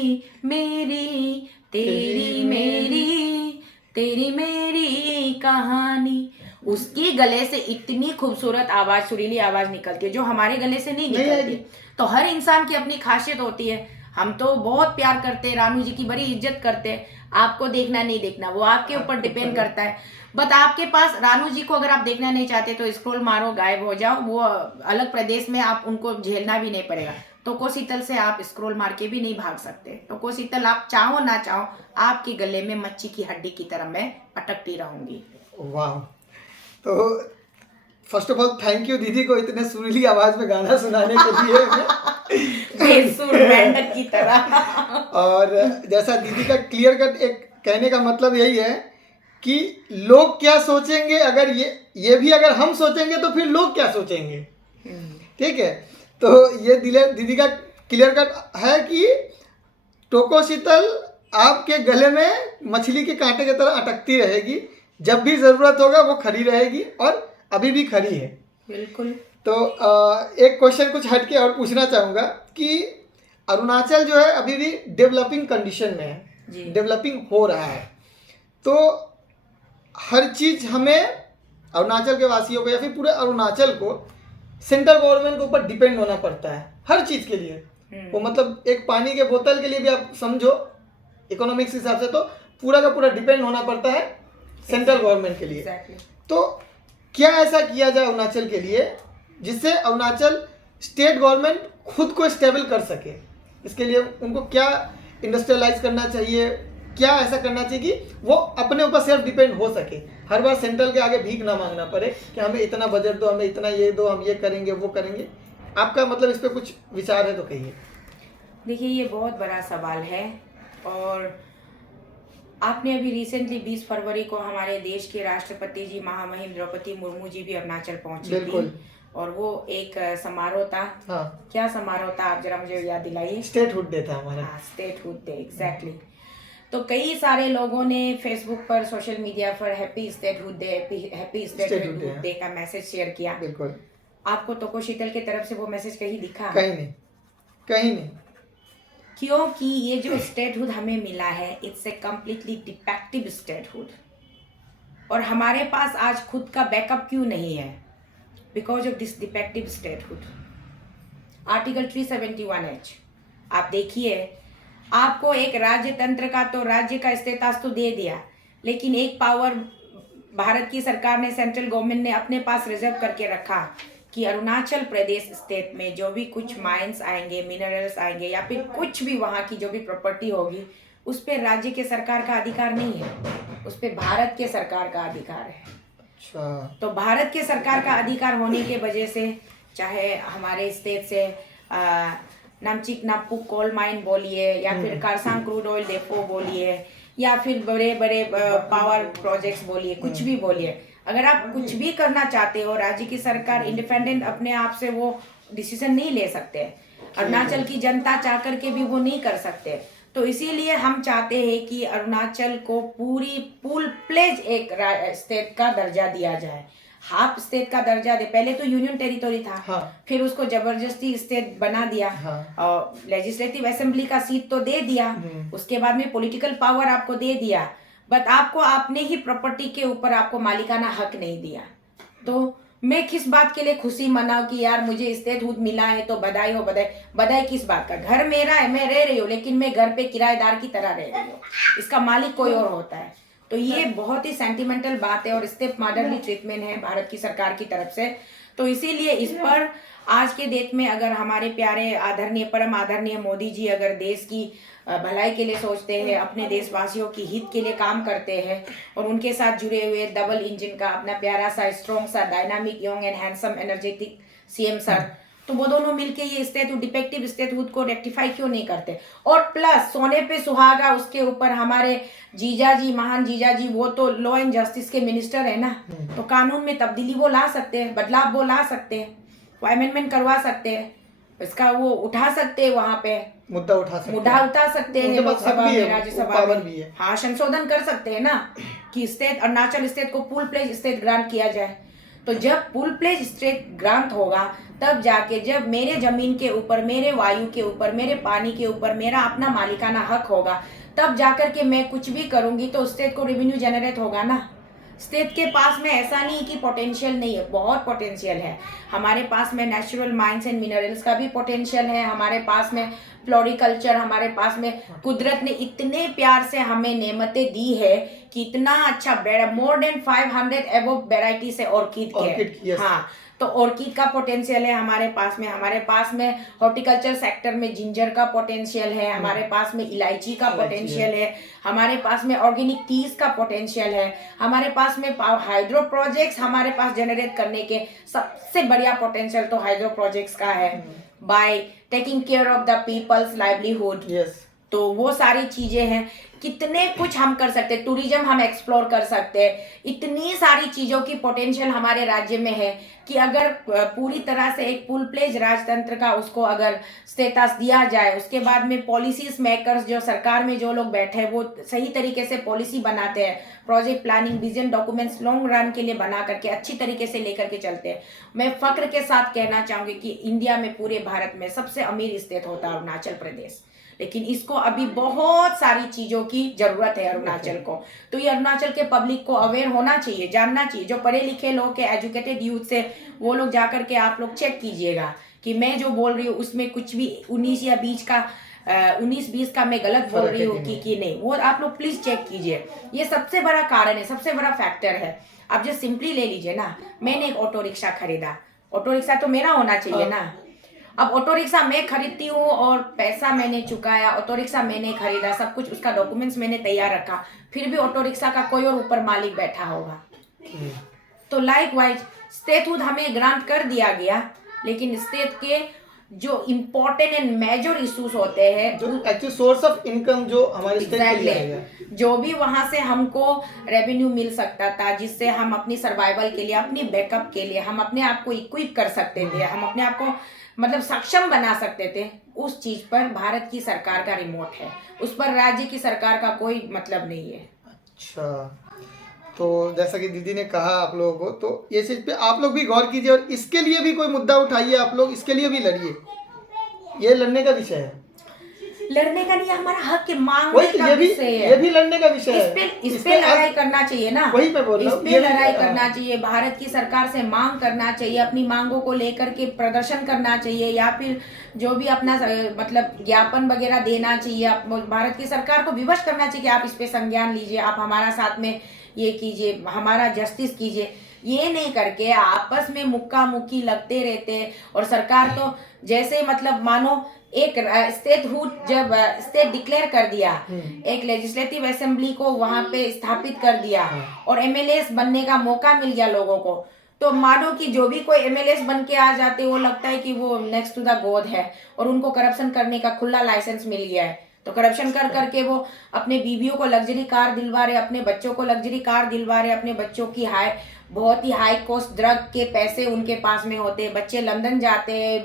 मेरी कहानी, उसकी गले से इतनी खूबसूरत आवाज, सुरीली आवाज निकलती है जो हमारे गले से नहीं निकलती। तो हर इंसान की अपनी खासियत होती है। हम तो बहुत प्यार करते हैं, रानू जी की बड़ी इज्जत करते हैं। आपको देखना नहीं देखना वो आपके ऊपर डिपेंड करता है। बट आपके पास रानू जी को अगर आप देखना नहीं चाहते तो स्क्रॉल मारो, गायब हो जाओ, वो अलग प्रदेश में, आप उनको झेलना भी नहीं पड़ेगा। तो शीतल से आप स्क्रॉल मार के भी नहीं भाग सकते। तो शीतल आप चाहो ना चाहो आपके गले में मच्छी की हड्डी की तरह मैं अटकती रहूंगी। वाह, तो first of all thank you दीदी को इतने सुरीली आवाज में गाना सुनाने के लिए की तरह। और जैसा दीदी का क्लियर कट एक कहने का मतलब यही है कि लोग क्या सोचेंगे, अगर ये भी अगर हम सोचेंगे तो फिर लोग क्या सोचेंगे। ठीक है, तो ये दीदी का क्लियर कट है कि टोको शीतल आपके गले में मछली के कांटे की तरह अटकती रहेगी, जब भी ज़रूरत होगा वो खड़ी रहेगी और अभी भी खड़ी है। बिल्कुल। तो एक क्वेश्चन कुछ हटके और पूछना चाहूँगा कि अरुणाचल जो है अभी भी डेवलपिंग कंडीशन में है, डेवलपिंग हो रहा है, तो हर चीज़ हमें अरुणाचल के वासियों को या फिर पूरे अरुणाचल को सेंट्रल गवर्नमेंट के ऊपर डिपेंड होना पड़ता है हर चीज़ के लिए। वो मतलब एक पानी के बोतल के लिए भी आप समझो इकोनॉमिक्स हिसाब से, तो पूरा का पूरा डिपेंड होना पड़ता है सेंट्रल गवर्नमेंट के लिए। तो क्या ऐसा किया जाए अरुणाचल के लिए जिससे अरुणाचल स्टेट गवर्नमेंट खुद को स्टेबल कर सके? इसके लिए उनको क्या इंडस्ट्रियलाइज करना चाहिए, क्या ऐसा करना चाहिए कि वो अपने ऊपर सेल्फ डिपेंड हो सके, हर बार सेंट्रल के आगे भीख ना मांगना पड़े कि हमें इतना बजट दो, हमें इतना ये दो, हम ये करेंगे वो करेंगे। आपका मतलब इस पर कुछ विचार है तो कहिए। देखिए ये बहुत बड़ा सवाल है और आपने अभी रिसेंटली 20 फरवरी को हमारे देश के राष्ट्रपति जी महामहिम द्रौपदी मुर्मू जी भी अरुणाचल पहुंची थी और वो एक समारोह था। हाँ। क्या समारोह था आप जरा मुझे याद दिलाइए। स्टेटहुड डे था हमारा। हाँ, स्टेटहुड डे, एग्जैक्टली। तो कई सारे लोगों ने फेसबुक पर, सोशल मीडिया पर happy statehood day, happy statehood day का मैसेज शेयर किया। बिल्कुल। आपको टोको शीतल की तरफ से वो मैसेज कहीं दिखा? कहीं नहीं, कहीं नहीं। क्योंकि ये जो स्टेटहुड हमें मिला है it's a completely defective statehood और हमारे पास आज खुद का बैकअप क्यों नहीं है? Because of this defective statehood. Article 371H आप देखिए, आपको एक राज्य तंत्र का तो राज्य का स्टेटस तो दे दिया, लेकिन एक पावर भारत की सरकार ने, सेंट्रल गवर्नमेंट ने अपने पास रिजर्व करके रखा कि अरुणाचल प्रदेश स्टेट में जो भी कुछ माइंस आएंगे, मिनरल्स आएंगे या फिर कुछ भी वहाँ की जो भी प्रॉपर्टी होगी उस पर राज्य के सरकार का अधिकार नहीं है, उस पर भारत के सरकार का अधिकार है। अच्छा। तो भारत के सरकार का अधिकार होने के वजह से चाहे हमारे स्टेट से नामचिक नागपुर कोल माइन बोलिए या फिर कारसांग क्रूड ऑयल डेपो बोलिए या फिर बड़े बड़े पावर प्रोजेक्ट्स बोलिए, कुछ भी बोलिए, अगर आप कुछ भी करना चाहते हो, राज्य की सरकार इंडिपेंडेंट अपने आप से वो डिसीजन नहीं ले सकते। अरुणाचल की जनता चाह करके भी वो नहीं कर सकते। तो इसीलिए हम चाहते हैं कि अरुणाचल को पूरी फुल प्लेज एक स्टेट का दर्जा दिया जाए, हाफ स्टेट का दर्जा दे। पहले तो यूनियन टेरिटोरी था, हाँ। फिर उसको जबरदस्ती स्टेट बना दिया, हाँ। और लेजिस्लेटिव असेंबली का सीट तो दे दिया, उसके बाद में पॉलिटिकल पावर आपको दे दिया, बट आपको अपने ही प्रॉपर्टी के ऊपर आपको मालिकाना हक नहीं दिया। तो मैं किस बात के लिए खुशी मनाऊं कि यार मुझे स्टेटहुड मिला है तो बधाई हो, बधाई। बधाई किस बात का? घर मेरा है, मैं रह रही हूँ, लेकिन मैं घर पे किराएदार की तरह रह रही हूँ, इसका मालिक कोई और होता है। तो ये बहुत ही सेंटिमेंटल बात है और स्टेप मदरली ट्रीटमेंट है भारत की सरकार की तरफ से। तो इसीलिए इस पर आज के डेट में अगर हमारे प्यारे आदरणीय परम आदरणीय मोदी जी अगर देश की भलाई के लिए सोचते हैं, अपने देशवासियों की हित के लिए काम करते हैं, और उनके साथ जुड़े हुए डबल इंजन का अपना प्यारा सा स्ट्रॉन्ग सा dynamic young and handsome energetic CM sir, तो वो दोनों मिलके ये स्टेटहुड डिफेक्टिव स्टेटहुड को रेक्टिफाई क्यों नहीं करते? और प्लस सोने पे सुहागा उसके ऊपर हमारे जीजा जी, महान जीजा जी, वो तो लॉ एंड जस्टिस के मिनिस्टर है ना, तो कानून में तब्दीली वो ला सकते हैं, बदलाव वो ला सकते हैं, वो अमेंडमेंट करवा सकते हैं, इसका वो उठा सकते हैं, वहां पे मुद्दा उठा सकते हैं लोकसभा में, राज्यसभा में, हाँ, संशोधन कर सकते हैं ना कि स्टेट अरुणाचल स्टेट को फुल प्लेज स्टेट ग्रांट किया जाए। तो जब फुल प्लेज स्टेट ग्रांट होगा तब जाके, जब मेरे जमीन के ऊपर, मेरे वायु के ऊपर, मेरे पानी के ऊपर मेरा अपना मालिकाना हक होगा, तब जाकर के मैं कुछ भी करूंगी तो स्टेट को रेवेन्यू जनरेट होगा ना। स्टेट के पास में ऐसा नहीं कि पोटेंशियल नहीं है, बहुत पोटेंशियल है। हमारे पास में नेचुरल माइंस एंड मिनरल्स का भी पोटेंशियल है, हमारे पास में फ्लोरिकल्चर, हमारे पास में कुदरत ने इतने प्यार से हमें नेमतें दी है कि इतना अच्छा मोर देन 500 एबव वेराइटीज है ऑर्किड के, हाँ, तो ऑर्किड का पोटेंशियल है हमारे पास में हॉर्टिकल्चर सेक्टर में जिंजर का पोटेंशियल है, हमारे पास में इलायची का पोटेंशियल है, हमारे पास में ऑर्गेनिक टीज का पोटेंशियल है, हमारे पास में हाइड्रो प्रोजेक्ट्स हमारे पास जनरेट करने के सबसे बढ़िया पोटेंशियल तो हाइड्रो प्रोजेक्ट्स का है, by taking care of the people's livelihood. तो वो सारी चीजें हैं, कितने कुछ हम कर सकते हैं, टूरिज्म हम एक्सप्लोर कर सकते हैं, इतनी सारी चीजों की पोटेंशियल हमारे राज्य में है कि अगर पूरी तरह से एक फुल प्लेज राजतंत्र का उसको अगर स्टेटस दिया जाए, उसके बाद में पॉलिसीज मेकर्स जो सरकार में जो लोग बैठे हैं वो सही तरीके से पॉलिसी बनाते हैं, project planning, vision documents long run के लिए बना करके अच्छी तरीके से लेकर के चलते हैं। मैं फक्र के साथ कहना चाहूंगी कि इंडिया में, पूरे भारत में सबसे अमीर स्टेट होता है अरुणाचल प्रदेश, लेकिन इसको अभी बहुत सारी चीजों की जरूरत है अरुणाचल को। तो ये अरुणाचल के पब्लिक को अवेयर होना चाहिए, जानना चाहिए, जो पढ़े लिखे लोग के एजुकेटेड यूथ से वो लोग जाकर के आप लोग चेक कीजिएगा कि मैं जो बोल रही हूँ उसमें कुछ भी 19 या 20 का 19-20 का मैं गलत बोल रही हूँ कि नहीं, वो आप लोग प्लीज चेक कीजिए। ये सबसे बड़ा कारण है, सबसे बड़ा फैक्टर है। आप जो सिंपली ले लीजिए ना, मैंने एक ऑटो रिक्शा खरीदा, ऑटो रिक्शा तो मेरा होना चाहिए ना। अब ऑटो रिक्शा मैं खरीदती हूँ और पैसा मैंने चुकाया, ऑटो रिक्शा मैंने खरीदा, सब कुछ उसका डॉक्यूमेंट्स मैंने तैयार रखा, फिर भी ऑटो रिक्शा का कोई और ऊपर मालिक बैठा होगा। तो लाइक वाइज स्टेटहुड हमें ग्रांट कर दिया गया, लेकिन स्टेट के जो इम्पोर्टेंट एंड मेजर इश्यूज होते हैं, जो एक्चुअली सोर्स ऑफ इनकम जो हमारे स्टेट के लिए आएगा, जो भी वहां से हमको रेवेन्यू मिल सकता था, जिससे हम अपनी सर्वाइवल के लिए, अपनी बैकअप के लिए हम अपने आप को इक्विप कर सकते थे, हम अपने आप को मतलब सक्षम बना सकते थे, उस चीज पर भारत की सरकार का रिमोट है, उस पर राज्य की सरकार का कोई मतलब नहीं है। अच्छा, तो जैसा कि दीदी ने कहा आप लोगों को, तो ये चीज पे आप लोग भी गौर कीजिए और इसके लिए भी कोई मुद्दा उठाइए, आप लोग इसके लिए भी लड़िए, ये लड़ने का विषय है, लड़ने का नहीं, हमारा हक के मांग का विषय है, ये भी लड़ने का विषय है, इस पे लड़ाई करना चाहिए ना, वही मैं बोल रहा हूं, इस पे लड़ाई करना चाहिए, भारत की सरकार से मांग करना चाहिए, अपनी मांगों को लेकर के प्रदर्शन करना चाहिए, या फिर जो भी अपना मतलब ज्ञापन वगैरह देना चाहिए, भारत की सरकार को विवश करना चाहिए कि आप इस पे संज्ञान लीजिए, आप हमारा साथ में ये कीजिए, हमारा जस्टिस कीजिए। ये नहीं करके आपस में मुक्का मुक्की लगते रहते हैं, और सरकार तो जैसे मतलब मानो एक स्टेटहुड जब स्टेट डिक्लेयर कर दिया, एक लेजिस्लेटिव असेंबली को वहां पे स्थापित कर दिया और एमएलएस बनने का मौका मिल गया लोगों को, तो मानो कि जो भी कोई एमएलए बन के आ जाते वो लगता है कि वो नेक्स्ट टू द गॉड है और उनको करप्शन करने का खुला लाइसेंस मिल गया है। तो करप्शन कर करके वो अपने बीवियों को लग्जरी कार दिलवा रहे, अपने बच्चों को लग्जरी कार दिलवा रहे, अपने बच्चों की बहुत ही हाई कॉस्ट ड्रग के पैसे उनके पास में होते हैं। बच्चे लंदन जाते हैं,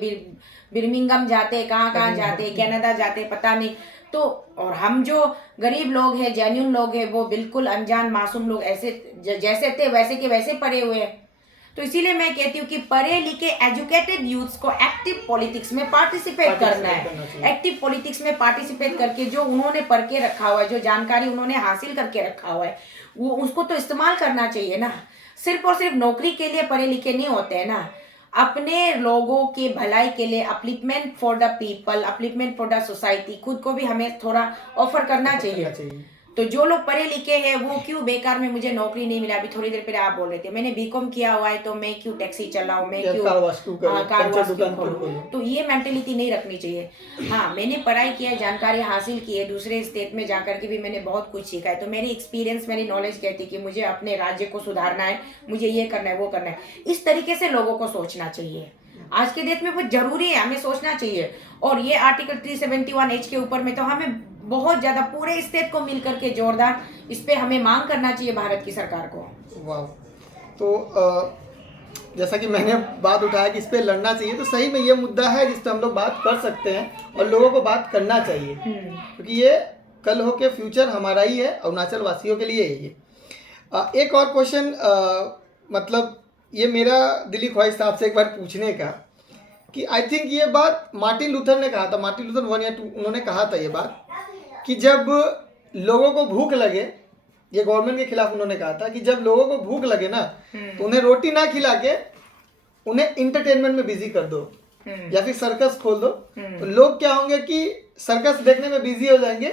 बिर्मिंगम जाते हैं, कहाँ कहाँ जाते हैं, कनाडा जाते हैं, पता नहीं। तो और हम जो गरीब लोग हैं, जेन्युइन लोग हैं, वो बिल्कुल अनजान मासूम लोग ऐसे जैसे थे वैसे के वैसे पड़े हुए हैं। तो इसीलिए मैं कहती हूँ कि पढ़े लिखे एजुकेटेड यूथ्स को एक्टिव पॉलिटिक्स में पार्टिसिपेट करना है। एक्टिव पॉलिटिक्स में पार्टिसिपेट करके जो उन्होंने पढ़ के रखा हुआ है, जो जानकारी उन्होंने हासिल करके रखा हुआ है, वो उसको तो इस्तेमाल करना चाहिए ना। सिर्फ और सिर्फ नौकरी के लिए पढ़े लिखे नहीं होते हैं ना, अपने लोगों के भलाई के लिए, upliftment for the people, upliftment for the society, खुद को भी हमें थोड़ा ऑफर करना चाहिए। तो जो लोग पढ़े लिखे हैं वो क्यों बेकार में, मुझे नौकरी नहीं मिला, अभी थोड़ी देर पहले आप बोल रहे थे मैंने बीकॉम किया हुआ है तो मैं क्यों टैक्सी चलाऊं, मैं क्यों कार वॉश खोलूं। तो ये मेंटेलिटी नहीं रखनी चाहिए। हाँ, मैंने पढ़ाई किया है, जानकारी हासिल की है, दूसरे स्टेट में जाकर के भी मैंने बहुत कुछ सीखा है। तो मेरी एक्सपीरियंस, मेरी नॉलेज कहती है कि मुझे अपने राज्य को सुधारना है, मुझे ये करना है, वो करना है। इस तरीके से लोगों को सोचना चाहिए। आज के डेट में वो जरूरी है, हमें सोचना चाहिए। और ये आर्टिकल 371H के ऊपर में तो हमें बहुत ज्यादा पूरे स्टेट को मिलकर के जोरदार इस पे हमें मांग करना चाहिए भारत की सरकार को। वाह, तो जैसा कि मैंने बात उठाया कि इस पे लड़ना चाहिए, तो सही में ये मुद्दा है जिस पे हम लोग बात कर सकते हैं और लोगों को बात करना चाहिए, क्योंकि ये कल हो के फ्यूचर हमारा ही है, अरुणाचल वासियों के लिए है ये। एक और क्वेश्चन, मतलब ये मेरा दिली ख्वाहिश था आपसे एक बार पूछने का कि आई थिंक ये बात मार्टिन लूथर ने कहा था, मार्टिन लूथर 1 या 2 उन्होंने कहा था ये बात कि जब लोगों को भूख लगे, ये गवर्नमेंट के खिलाफ उन्होंने कहा था कि जब लोगों को भूख लगे ना तो उन्हें रोटी ना खिला के उन्हें इंटरटेनमेंट में बिजी कर दो या फिर सर्कस खोल दो। तो लोग क्या होंगे कि सर्कस देखने में बिजी हो जाएंगे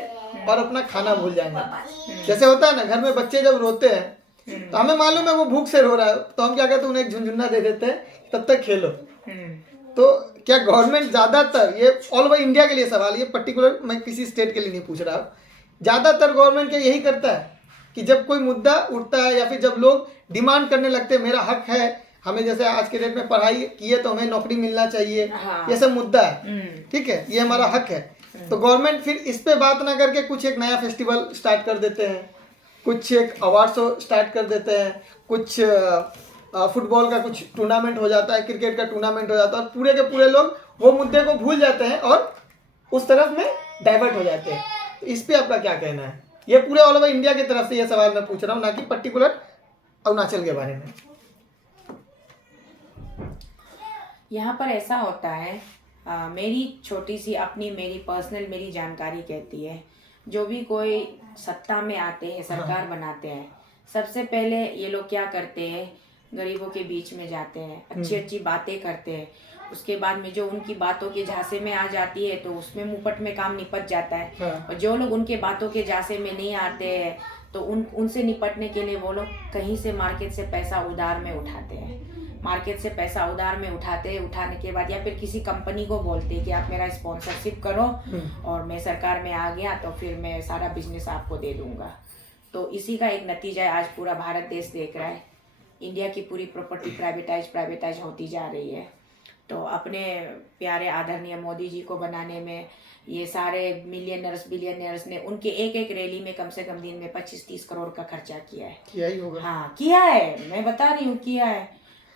और अपना खाना भूल जाएंगे। जैसे होता है ना, घर में बच्चे जब रोते हैं तो हमें मालूम है वो भूख से रो रहा है, तो हम क्या कहते हैं, उन्हें एक झुनझुना दे देते हैं, तब तक खेलो। तो क्या गवर्नमेंट ज़्यादातर, ये ऑल ओवर इंडिया के लिए सवाल, ये पर्टिकुलर मैं किसी स्टेट के लिए नहीं पूछ रहा हूँ, ज़्यादातर गवर्नमेंट क्या यही करता है कि जब कोई मुद्दा उठता है या फिर जब लोग डिमांड करने लगते हैं मेरा हक है, हमें जैसे आज के डेट में पढ़ाई की है तो हमें नौकरी मिलना चाहिए, ये सब मुद्दा है, ठीक है, ये हमारा हक है, तो गवर्नमेंट फिर इस पे बात ना करके कुछ एक नया फेस्टिवल स्टार्ट कर देते हैं, कुछ एक अवार्ड शो स्टार्ट कर देते हैं, कुछ फुटबॉल का कुछ टूर्नामेंट हो जाता है, क्रिकेट का टूर्नामेंट हो जाता है, और पूरे के पूरे लोग वो मुद्दे को भूल जाते हैं और उस तरफ में डाइवर्ट हो जाते हैं। तो इस पे आपका क्या कहना है? ये पूरे ऑल ओवर इंडिया की तरफ से ये सवाल मैं पूछ रहा हूँ, ना कि पर्टिकुलर अरुणाचल के बारे में। यहाँ पर ऐसा होता है, मेरी छोटी सी अपनी मेरी पर्सनल मेरी जानकारी कहती है, जो भी कोई सत्ता में आते हैं, सरकार बनाते हैं, सबसे पहले ये लोग क्या करते हैं, गरीबों के बीच में जाते हैं, अच्छी अच्छी बातें करते हैं, उसके बाद में जो उनकी बातों के झांसे में आ जाती है तो उसमें मुपट में काम निपट जाता है। और जो लोग उनके बातों के झांसे में नहीं आते हैं तो उनसे निपटने के लिए वो लोग कहीं से मार्केट से पैसा उधार में उठाते हैं, मार्केट से पैसा उधार में उठाने के बाद या फिर किसी कंपनी को बोलते हैं कि आप मेरा स्पॉन्सरशिप करो और मैं सरकार में आ गया तो फिर मैं सारा बिजनेस आपको दे दूंगा। तो इसी का एक नतीजा आज पूरा भारत देश देख रहा है, इंडिया की पूरी प्रॉपर्टी प्राइवेटाइज होती जा रही है। तो अपने प्यारे आदरणीय मोदी जी को बनाने में ये सारे मिलियनर्स बिलियनर्स ने उनके एक एक रैली में कम से कम दिन में 25-30 करोड़ का खर्चा किया है। किया ही होगा। हाँ किया है, मैं बता रही हूँ किया है।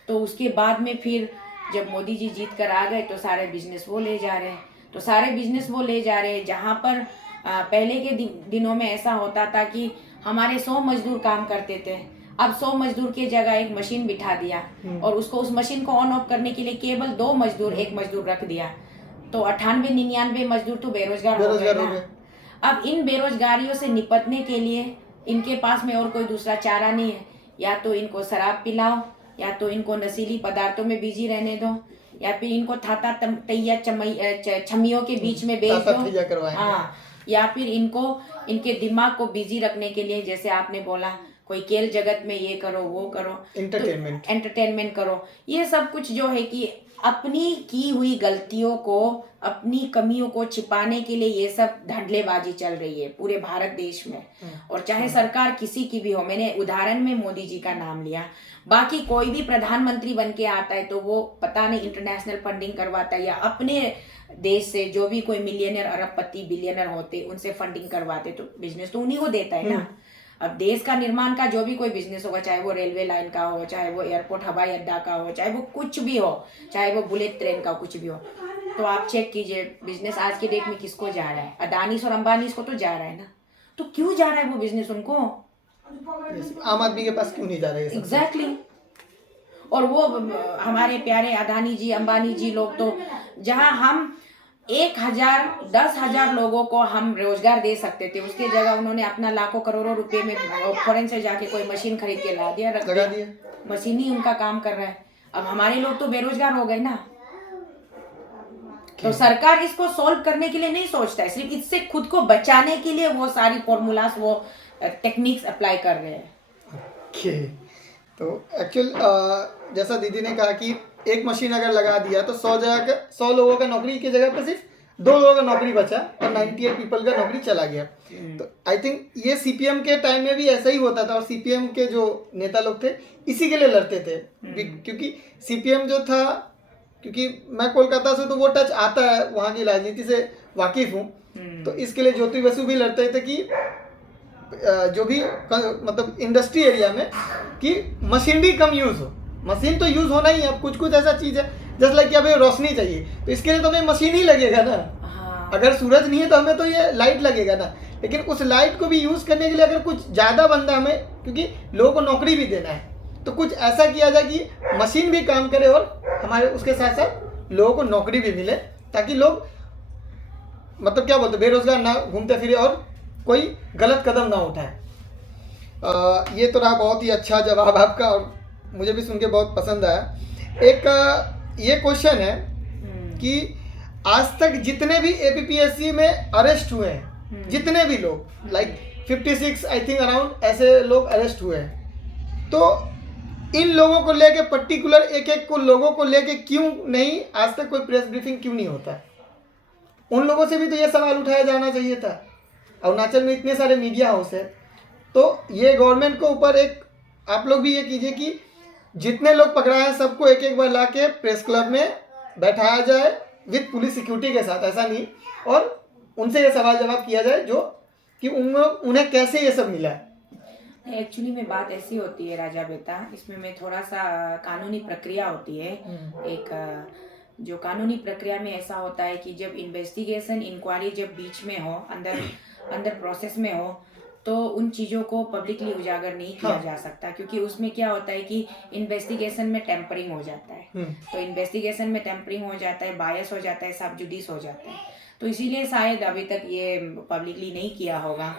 तो उसके बाद में फिर जब मोदी जी जीत कर आ गए तो सारे बिजनेस वो ले जा रहे हैं, जहाँ पर पहले के दिनों में ऐसा होता था कि हमारे 100 मजदूर काम करते थे, अब 100 मजदूर की जगह एक मशीन बिठा दिया और उसको उस मशीन को ऑन ऑफ करने के लिए केवल 2 मजदूर 1 मजदूर रख दिया, तो 98-99 मजदूर तो बेरोजगार हो गए ना। अब इन बेरोजगारियों से निपटने के लिए इनके पास में और कोई दूसरा चारा नहीं है, या तो इनको शराब पिलाओ, या तो इनको नशीली पदार्थों में बिजी रहने दो, या फिर इनको थाता तैया छमियों के बीच में बेच दो। हाँ, या फिर इनको इनके दिमाग को बिजी रखने के लिए जैसे आपने बोला कोई खेल जगत में ये करो वो करो, एंटरटेनमेंट करो, ये सब कुछ जो है कि अपनी की हुई गलतियों को, अपनी कमियों को छिपाने के लिए ये सब धंधलेबाजी चल रही है पूरे भारत देश में। और चाहे सरकार किसी की भी हो, मैंने उदाहरण में मोदी जी का नाम लिया, बाकी कोई भी प्रधानमंत्री बन के आता है तो वो पता नहीं इंटरनेशनल फंडिंग करवाता है या अपने देश से जो भी कोई मिलियनर, अरबपति, बिलियनर होते उनसे फंडिंग करवाते, तो बिजनेस तो उन्हीं को देता है ना। अब देश का निर्माण का जो भी कोई बिजनेस होगा, चाहे वो रेलवे लाइन का हो, चाहे वो एयरपोर्ट हवाई अड्डा का हो, चाहे वो कुछ भी हो, चाहे वो बुलेट ट्रेन का कुछ भी हो, तो आप चेक कीजिए बिजनेस आज के डेट में किसको जा रहा है। अडानीस और अंबानीस को तो जा रहा है ना, तो क्यों जा रहा है वो बिजनेस उनको? आम आदमी के पास क्यों नहीं जा रहे? एग्जैक्टली। और वो हमारे प्यारे अडानी जी, अंबानी जी लोग तो जहां हम 1,000, 10,000 लोगों को हम रोजगार दे सकते थे, उसके जगह उन्होंने अपना लाखों करोड़ों रुपए में फॉरेन से जाके कोई मशीन खरीद के ला दिया, रख दिया, मशीन ही उनका काम कर रहा है। अब हमारे लोग तो बेरोजगार हो गए ना। तो सरकार इसको सॉल्व करने के लिए नहीं सोचता है, सिर्फ इससे खुद को बचाने के लिए वो सारी फॉर्मूलास, वो टेक्निक्स अप्लाई कर रहे हैं। तो एक्चुअल जैसा दीदी ने कहा कि एक मशीन अगर लगा दिया तो 100 लोगों का नौकरी की जगह पे सिर्फ 2 लोगों का नौकरी बचा और 98 पीपल का नौकरी चला गया। तो आई थिंक ये सीपीएम के टाइम में भी ऐसा ही होता था और सीपीएम के जो नेता लोग थे इसी के लिए लड़ते थे, क्योंकि सीपीएम जो था, क्योंकि मैं कोलकाता से तो वो टच आता है, वहाँ की राजनीति से वाकिफ हूँ, तो इसके लिए ज्योति बसु भी लड़ते थे कि जो भी मतलब इंडस्ट्री एरिया में कि मशीनरी कम यूज़ हो। मशीन तो यूज़ होना ही है, अब कुछ ऐसा चीज़ है जैसे लाइक कि हमें रोशनी चाहिए तो इसके लिए तो हमें मशीन ही लगेगा ना। हाँ। अगर सूरज नहीं है तो हमें तो ये लाइट लगेगा ना, लेकिन उस लाइट को भी यूज़ करने के लिए अगर कुछ ज़्यादा बंदा हमें, क्योंकि लोगों को नौकरी भी देना है, तो कुछ ऐसा किया जाए कि मशीन भी काम करे और हमारे उसके साथ साथ लोगों को नौकरी भी मिले, ताकि लोग मतलब क्या बोलते बेरोजगार ना घूमते फिरे और कोई गलत कदम ना उठाए। ये तो रहा बहुत ही अच्छा जवाब आपका और मुझे भी सुन के बहुत पसंद आया। एक ये क्वेश्चन है कि आज तक जितने भी एपीपीएससी में अरेस्ट हुए हैं, जितने भी लोग लाइक 56 आई थिंक अराउंड ऐसे लोग अरेस्ट हुए हैं, तो इन लोगों को लेके पर्टिकुलर एक को लोगों को लेके क्यों नहीं आज तक कोई प्रेस ब्रीफिंग क्यों नहीं होता? उन लोगों से भी तो ये सवाल उठाया जाना चाहिए था। अरुणाचल में इतने सारे मीडिया हाउस है, तो ये गवर्नमेंट को ऊपर एक आप लोग भी ये कीजिए कि जितने लोग पकड़ाए हैं सबको एक बार ला के प्रेस क्लब में बैठाया जाए विद पुलिस सिक्योरिटी के साथ, ऐसा नहीं, और उनसे ये सवाल जवाब किया जाए जो कि उन्हें कैसे ये सब मिला है। एक्चुअली में बात ऐसी होती है राजा बेटा, इसमें मैं थोड़ा सा कानूनी प्रक्रिया होती है। एक जो कानूनी प्रक्रिया में ऐसा होता है कि जब इन्वेस्टिगेशन, इंक्वायरी जब बीच में हो, अंदर प्रोसेस में हो, तो उन चीज़ों को पब्लिकली उजागर नहीं किया जा सकता, क्योंकि उसमें क्या होता है कि इन्वेस्टिगेशन में टेम्परिंग हो जाता है। तो इन्वेस्टिगेशन में टेम्परिंग हो जाता है, बायस हो जाता है, सब जुडिस हो जाता है, तो इसीलिए शायद अभी तक ये पब्लिकली नहीं किया होगा।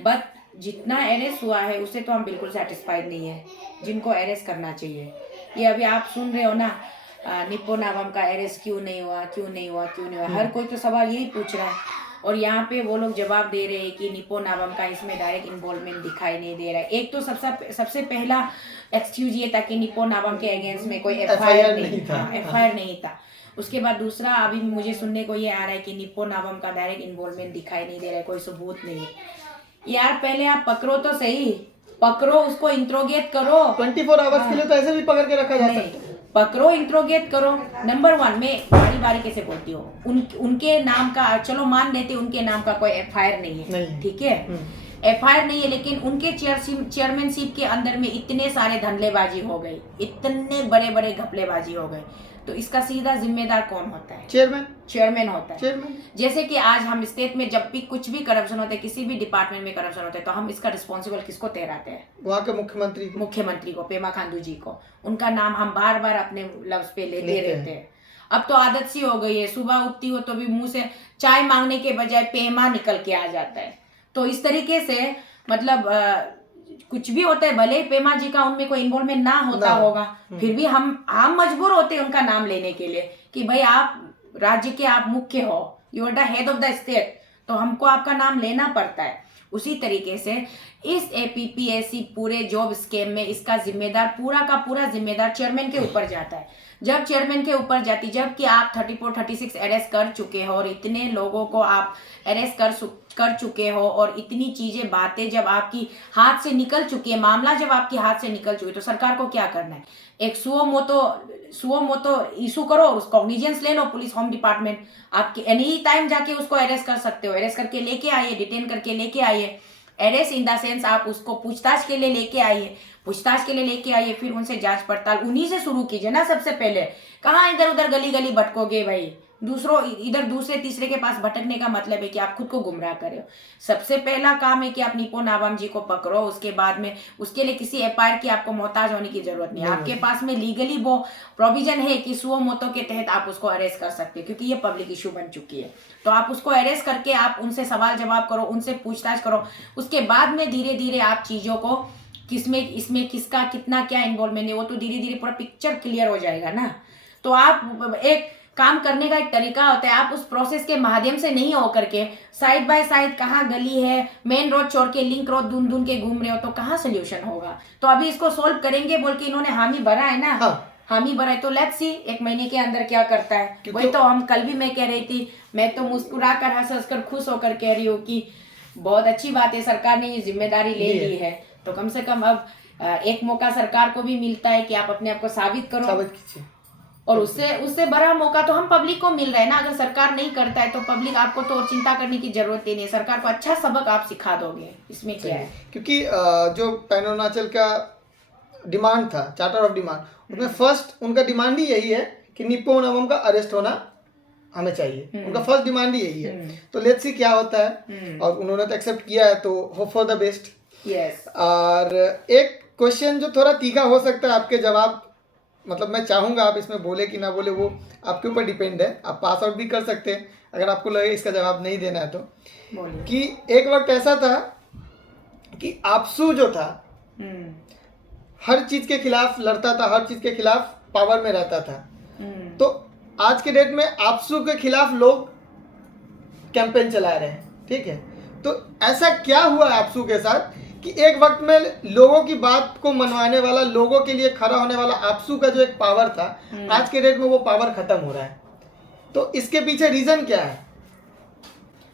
बट जितना अरेस्ट हुआ है उससे तो हम बिल्कुल सेटिस्फाइड नहीं है, जिनको अरेस्ट करना चाहिए। ये अभी आप सुन रहे हो ना, निप्पो नाबम का अरेस्ट क्यों नहीं हुआ, हर कोई तो सवाल यही पूछ रहा है, और यहाँ पे वो लोग जवाब दे रहे हैं कि निप्पो नाबम का इसमें डायरेक्ट इन्वॉल्वमेंट दिखाई नहीं दे रहा है। एक तो सबसे पहला एक्सक्यूज ये था कि निप्पो नाबम के अगेंस्ट में कोई एफआईआर नहीं था। उसके बाद दूसरा अभी मुझे सुनने को ये आ रहा है कि निप्पो नाबम का डायरेक्ट इन्वॉल्वमेंट दिखाई नहीं दे रहा है, कोई सबूत नहीं है। यार पहले आप पकड़ो तो सही, पकड़ो, उसको इंट्रोगेट करो। 24 आवर्स के लिए तो ऐसे भी पकड़ के रखा जा सकता है। पकड़ो, इंट्रोगेट करो। नंबर 1 में बारी कैसे बोलती हूँ, उनके नाम का चलो मान लेते उनके नाम का कोई एफआईआर नहीं है, ठीक है, एफआईआर नहीं है, लेकिन उनके चेयरमैनशिप के अंदर में इतने सारे धंधलेबाजी हो गई, इतने बड़े घपलेबाजी हो गए, तो इसका सीधा जिम्मेदार कौन होता है? चेयरमैन होता है। जैसे कि आज हम स्टेट में जब भी कुछ भी करप्शन होता है, किसी भी डिपार्टमेंट में करप्शन होता है, तो हम इसका रिस्पॉन्सिबल किसको ठहराते हैं? वहाँ के मुख्यमंत्री को, पेमा खांडू जी को। उनका नाम हम बार अपने लफ्ज पे लेते रहते हैं। अब तो आदत सी हो गई है, सुबह उठती हो तो भी मुंह से चाय मांगने के बजाय पेमा निकल के आ जाता है। तो इस तरीके से मतलब कुछ भी होता है, भले ही पेमा जी का उनमें कोई इन्वॉल्वमेंट ना होता होगा, फिर भी हम मजबूर होते हैं उनका नाम लेने के लिए कि भाई आप राज्य के आप मुख्य हो, you are the head of the state, तो हमको आपका नाम लेना पड़ता है। उसी तरीके से इस एपीपीएससी पूरे जॉब स्कैम में इसका जिम्मेदार, पूरा का पूरा जिम्मेदार चेयरमैन के ऊपर जाता है। जब चेयरमैन के ऊपर जाती, जबकि आप 34-36 अरेस्ट कर चुके हो और इतने लोगों को आप अरेस्ट कर चुके हो और इतनी चीजें बातें जब आपकी हाथ से निकल चुकी है, मामला जब आपके हाथ से निकल चुकी है, तो सरकार को क्या करना है? एक सुओ मोटो इशू करो, उसको कॉग्निजेंस ले लो, पुलिस होम डिपार्टमेंट आपके एनी टाइम जाके उसको अरेस्ट कर सकते हो, अरेस्ट करके लेके आइए, डिटेन करके लेके आइए। अरेस्ट इन द सेंस आप उसको पूछताछ के लिए लेके आइए, फिर उनसे जांच पड़ताल उन्हीं से शुरू कीजिए ना। सबसे पहले कहाँ इधर उधर गली गली भटकोगे भाई? दूसरे तीसरे के पास भटकने का मतलब है कि आप खुद को गुमराह करे हो। सबसे पहला काम है कि आप निपो नाबाम जी को पकड़ो, उसके बाद में उसके लिए किसी एफआईआर की आपको मोहताज होने की जरूरत नहीं है। आपके पास में लीगली वो प्रोविजन है कि सुओ मोटो के तहत आप उसको अरेस्ट कर सकते हैं, क्योंकि ये पब्लिक इशू बन चुकी है। तो आप उसको अरेस्ट करके आप उनसे सवाल जवाब करो, उनसे पूछताछ करो। उसके बाद में धीरे धीरे आप चीजों को इसमें किसका कितना क्या इन्वॉल्वमेंट है, वो तो धीरे धीरे पूरा पिक्चर क्लियर हो जाएगा ना। तो आप एक काम करने का एक तरीका होता है, आप उस प्रोसेस के माध्यम से नहीं होकर के साइड बाय साइड कहाँ गली है, मेन रोड छोड़ के लिंक रोड ढूंढ के घूम रहे हो, तो कहाँ सोल्यूशन होगा? तो अभी इसको सोल्व करेंगे बोल के इन्होंने हामी भरा है ना। हामी भरा है, तो लेट्स सी 1 महीने के अंदर क्या करता है। वही तो हम कल भी मैं कह रही थी, मैं तो मुस्कुरा कर हंस कर खुश होकर कह रही हूँ कि बहुत अच्छी बात है, सरकार ने ये जिम्मेदारी ले ली है। तो कम से कम अब एक मौका सरकार को भी मिलता है कि आप अपने आप को साबित करो, और उससे बड़ा मौका तो हम पब्लिक को मिल रहा है ना। अगर सरकार नहीं करता है तो पब्लिक आपको तो और चिंता करने की जरूरत ही नहीं है, सरकार को अच्छा सबक आप सिखा दोगे, इसमें क्या है। क्योंकि जो पैन अरुणाचल का डिमांड था, चार्टर ऑफ डिमांड, उसमें फर्स्ट उनका डिमांड ही यही है कि निप्पो नाबाम का अरेस्ट होना हमें चाहिए। उनका फर्स्ट डिमांड ही यही है। तो लेट्स सी क्या होता है, और उन्होंने तो एक्सेप्ट किया है, तो hope for the best. Yes. और एक क्वेश्चन जो थोड़ा तीखा हो सकता है, आपके जवाब मतलब मैं चाहूँगा आप इसमें बोले कि ना बोले वो आपके ऊपर डिपेंड है, आप पास आउट भी कर सकते हैं अगर आपको लगे इसका जवाब नहीं देना है तो। कि एक वक्त ऐसा था कि आपसू जो था हर चीज़ के खिलाफ लड़ता था, हर चीज़ के खिलाफ पावर में रहता था। तो आज के डेट में आपसू के खिलाफ लोग कैंपेन चला रहे हैं, ठीक है। तो ऐसा क्या हुआ आपसू के साथ कि एक वक्त में लोगों की बात को मनवाने वाला, लोगों के लिए खड़ा होने वाला आपसू का जो एक पावर था, आज के डेट में वो पावर खत्म हो रहा है। तो इसके पीछे रीजन क्या है?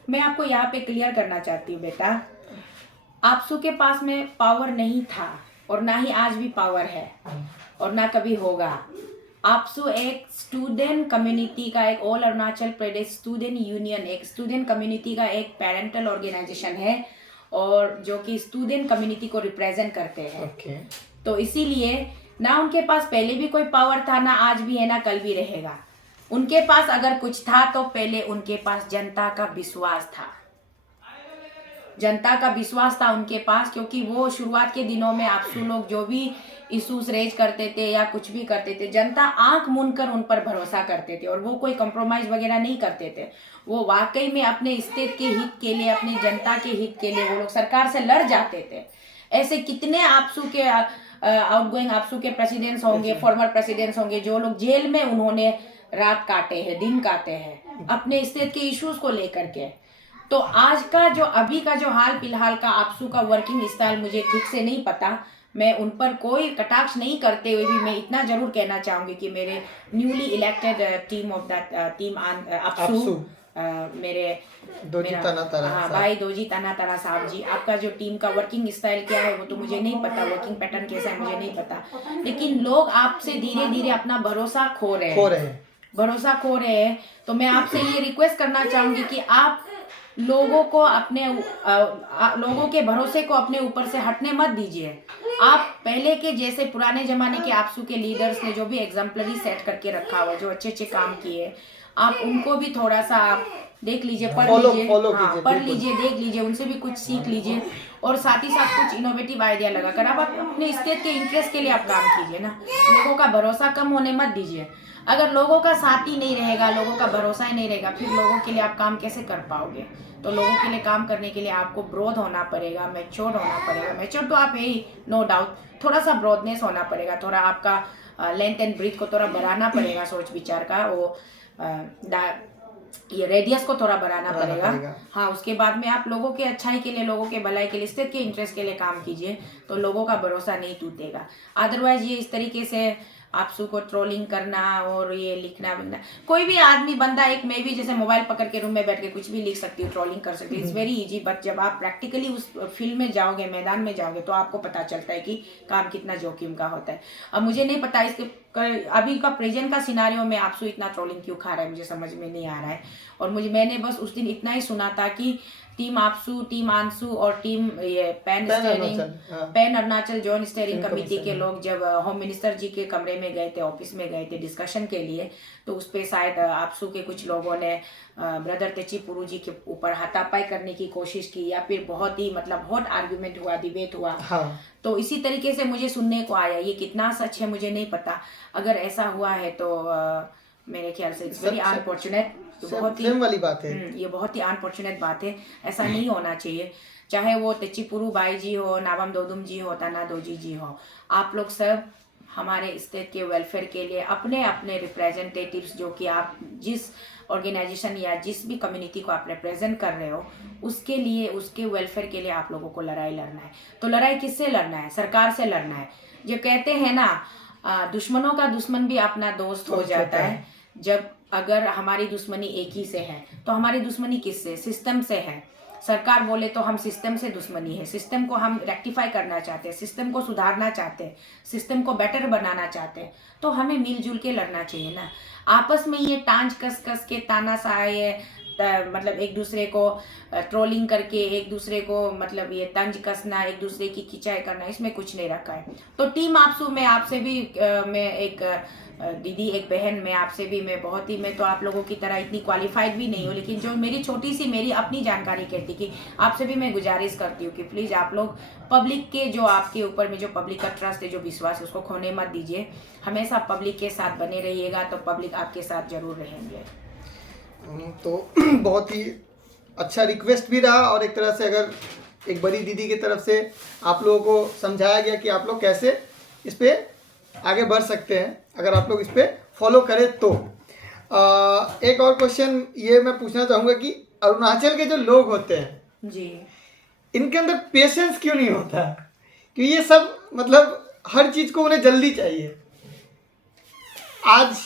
मैं आपको यहाँ पे क्लियर करना चाहती हूँ बेटा, आपसू के पास में पावर नहीं था और ना ही आज भी पावर है और ना कभी होगा। आपसू एक स्टूडेंट कम्युनिटी का, एक all Arunachal Pradesh student union, एक स्टूडेंट कम्युनिटी का एक पेरेंटल ऑर्गेनाइजेशन है, और जो कि स्टूडेंट कम्युनिटी को रिप्रेजेंट करते हैं। तो इसीलिए ना उनके पास पहले भी कोई पावर था, ना आज भी है, ना कल भी रहेगा। उनके पास अगर कुछ था तो पहले उनके पास जनता का विश्वास था, जनता का विश्वास था उनके पास, क्योंकि वो शुरुआत के दिनों में आपसू लोग जो भी इशूज रेज करते थे या कुछ भी करते थे, जनता आंख मूंद कर उन पर भरोसा करते थे और वो कोई कंप्रोमाइज वगैरह नहीं करते थे। वो वाकई में अपने स्टेट के हित के लिए, अपनी जनता के हित के लिए वो लोग सरकार से लड़ जाते थे। ऐसे कितने आपसू के आउटगोइंग आपसू के प्रेसिडेंट्स होंगे, फॉर्मर प्रेसिडेंट्स होंगे, जो लोग जेल में उन्होंने रात काटे हैं, दिन काटे हैं अपने स्टेट के इश्यूज को लेकर के। तो आज का जो अभी का जो हाल फिलहाल का आपसू का वर्किंग स्टाइल मुझे ठीक से नहीं पता, मैं उन पर कोई कटाक्ष नहीं करते हुए भी मैं इतना जरूर कहना चाहूंगी कि मेरे newly elected team of that team Apsu, मेरे भाई दोजी ताना तारा साहब जी, आपका जो टीम का वर्किंग स्टाइल क्या है वो तो मुझे नहीं पता, वर्किंग पैटर्न कैसा है मुझे नहीं पता, लेकिन लोग आपसे धीरे धीरे अपना भरोसा खो रहे हैं। तो मैं आपसे ये रिक्वेस्ट करना चाहूंगी कि आप लोगों को लोगों के भरोसे को अपने ऊपर से हटने मत दीजिए। आप पहले के जैसे पुराने जमाने के आपसू के लीडर्स ने जो भी एग्जाम्पलरी सेट करके रखा हुआ, जो अच्छे अच्छे काम किए, आप उनको भी थोड़ा सा आप देख लीजिए, पढ़ लीजिए, देख लीजिए, उनसे भी कुछ सीख लीजिए, और साथ ही साथ कुछ इनोवेटिव आइडिया लगाकर आप अपने स्टेट के इंटरेस्ट के लिए आप काम कीजिए ना। लोगों का भरोसा कम होने मत दीजिए। अगर लोगों का साथ ही नहीं रहेगा, लोगों का भरोसा ही नहीं रहेगा, फिर लोगों के लिए आप काम कैसे कर पाओगे? तो लोगों के लिए काम करने के लिए आपको ब्रॉड होना पड़ेगा, मैच्योर होना पड़ेगा। मैच्योर तो आप है ही, नो डाउट, थोड़ा सा ब्रॉडनेस होना पड़ेगा, थोड़ा आपका लेंथ एंड ब्रीथ को थोड़ा बढ़ाना पड़ेगा, सोच विचार का वो ये रेडियस को थोड़ा बढ़ाना पड़ेगा। हाँ, उसके बाद में आप लोगों के अच्छाई के लिए, लोगों के भलाई के लिए, स्टेट के इंटरेस्ट के लिए काम कीजिए, तो लोगों का भरोसा नहीं टूटेगा। अदरवाइज ये इस तरीके से आपसू को ट्रोलिंग करना और ये लिखना विखना, कोई भी आदमी बंदा, एक मैं भी जैसे मोबाइल पकड़ के रूम में बैठ के कुछ भी लिख सकती हूँ, ट्रोलिंग कर सकती हूँ, इट्स वेरी इजी। बट जब आप प्रैक्टिकली उस फील्ड में जाओगे, मैदान में जाओगे, तो आपको पता चलता है कि काम कितना जोखिम का होता है। अब मुझे नहीं पता इसके अभी का प्रेजेंट का सिनारियो में आपसू इतना ट्रोलिंग क्यों खा रहा है, मुझे समझ में नहीं आ रहा है। और मैंने बस उस दिन इतना ही सुना था कि टीम आपसू, टीम आंसू और टीम ये pan Arunachal joint steering committee के लोग जब होम मिनिस्टर जी के कमरे में गए थे, ऑफिस में गए थे डिस्कशन के लिए, तो उस पे शायद आपसू के कुछ लोगों ने ब्रदर तेची पुरू जी के ऊपर हाथापाई करने की कोशिश की, या फिर बहुत ही मतलब हॉट आर्ग्यूमेंट हुआ, डिबेट हुआ। हाँ। तो इसी तरीके से मुझे सुनने को आया, ये कितना सच है मुझे नहीं पता। अगर ऐसा हुआ है तो मेरे ख्याल से इट्स वेरी अनफॉर्चुनेट, बहुत ही वाली बात है, ये बहुत ही अनफॉर्चुनेट बात है। ऐसा नहीं होना चाहिए, चाहे वो तेचिपुरु बाई जी हो, नाबम दोदुम जी हो, ताना दोजी जी हो, आप लोग सब हमारे स्टेट के वेलफेयर के लिए अपने अपने रिप्रेजेंटेटिव्स, जो कि आप जिस ऑर्गेनाइजेशन या जिस भी कम्युनिटी को आप रिप्रेजेंट कर रहे हो, उसके लिए, उसके वेलफेयर के लिए आप लोगों को लड़ाई लड़ना है। तो लड़ाई किससे लड़ना है? सरकार से लड़ना है। जो कहते हैं ना, दुश्मनों का दुश्मन भी अपना दोस्त हो जाता है। जब अगर हमारी दुश्मनी एक ही से है, तो हमारी दुश्मनी किससे? सिस्टम से है। सरकार बोले तो हम सिस्टम से दुश्मनी है, सिस्टम को हम रेक्टिफाई करना चाहते हैं, सिस्टम को सुधारना चाहते हैं, सिस्टम को बेटर बनाना चाहते हैं, तो हमें मिलजुल के लड़ना चाहिए ना। आपस में ये टांज कस कस के तानाशाही, मतलब एक दूसरे को ट्रोलिंग करके, एक दूसरे को मतलब ये तंज कसना, एक दूसरे की खिंचाई करना, इसमें कुछ नहीं रखा है। तो टीम आपसू में आपसे भी मैं एक दीदी, एक बहन, मैं आपसे भी, मैं तो आप लोगों की तरह इतनी क्वालिफाइड भी नहीं हूँ, लेकिन जो मेरी छोटी सी मेरी अपनी जानकारी कहती कि आपसे भी मैं गुजारिश करती हूँ कि प्लीज़ आप लोग पब्लिक के जो आपके ऊपर में जो पब्लिक का ट्रस्ट है, जो विश्वास है, उसको खोने मत दीजिए। हमेशा पब्लिक के साथ बने रहिएगा, तो पब्लिक आपके साथ जरूर रहेंगे। तो बहुत ही अच्छा रिक्वेस्ट भी रहा, और एक तरह से अगर एक बड़ी दीदी की तरफ से आप लोगों को समझाया गया कि आप लोग कैसे इस पर आगे बढ़ सकते हैं अगर आप लोग इस पर फॉलो करें तो। एक और क्वेश्चन ये मैं पूछना चाहूँगा कि अरुणाचल के जो लोग होते हैं जी, इनके अंदर पेशेंस क्यों नहीं होता? क्योंकि ये सब मतलब हर चीज़ को उन्हें जल्दी चाहिए। आज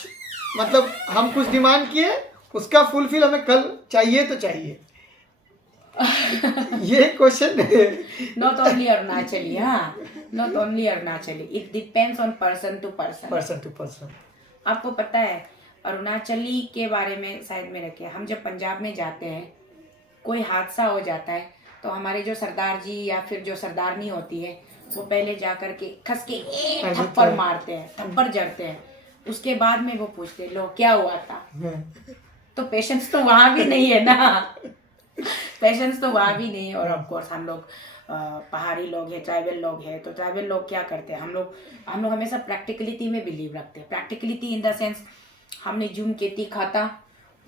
मतलब हम कुछ डिमांड किए, उसका फुलफिल हमें कल चाहिए तो चाहिए। ये क्वेश्चन नॉट ओनली अरुणाचली, हाँ, not only Arunachali, it depends on person to person. आपको पता है अरुणाचली के बारे में शायद में रखे, हम जब पंजाब में जाते हैं, कोई हादसा हो जाता है, तो हमारे जो सरदार जी या फिर जो सरदारनी होती है, वो पहले जा कर के खस के एक थप्पड़ मारते हैं, थप्पड़ जड़ते हैं, उसके बाद में वो पूछते लो क्या हुआ था। तो पेशेंस तो वहाँ भी नहीं है ना, पेशेंस तो वहाँ भी नहीं है। और ऑफ कोर्स हम लोग पहाड़ी लोग हैं, ट्राइबल लोग हैं, तो ट्राइबल लोग क्या करते हैं, हम लोग हमेशा प्रैक्टिकलिटी में बिलीव रखते हैं। प्रैक्टिकलिटी इन द सेंस, हमने जूम खेती खाता,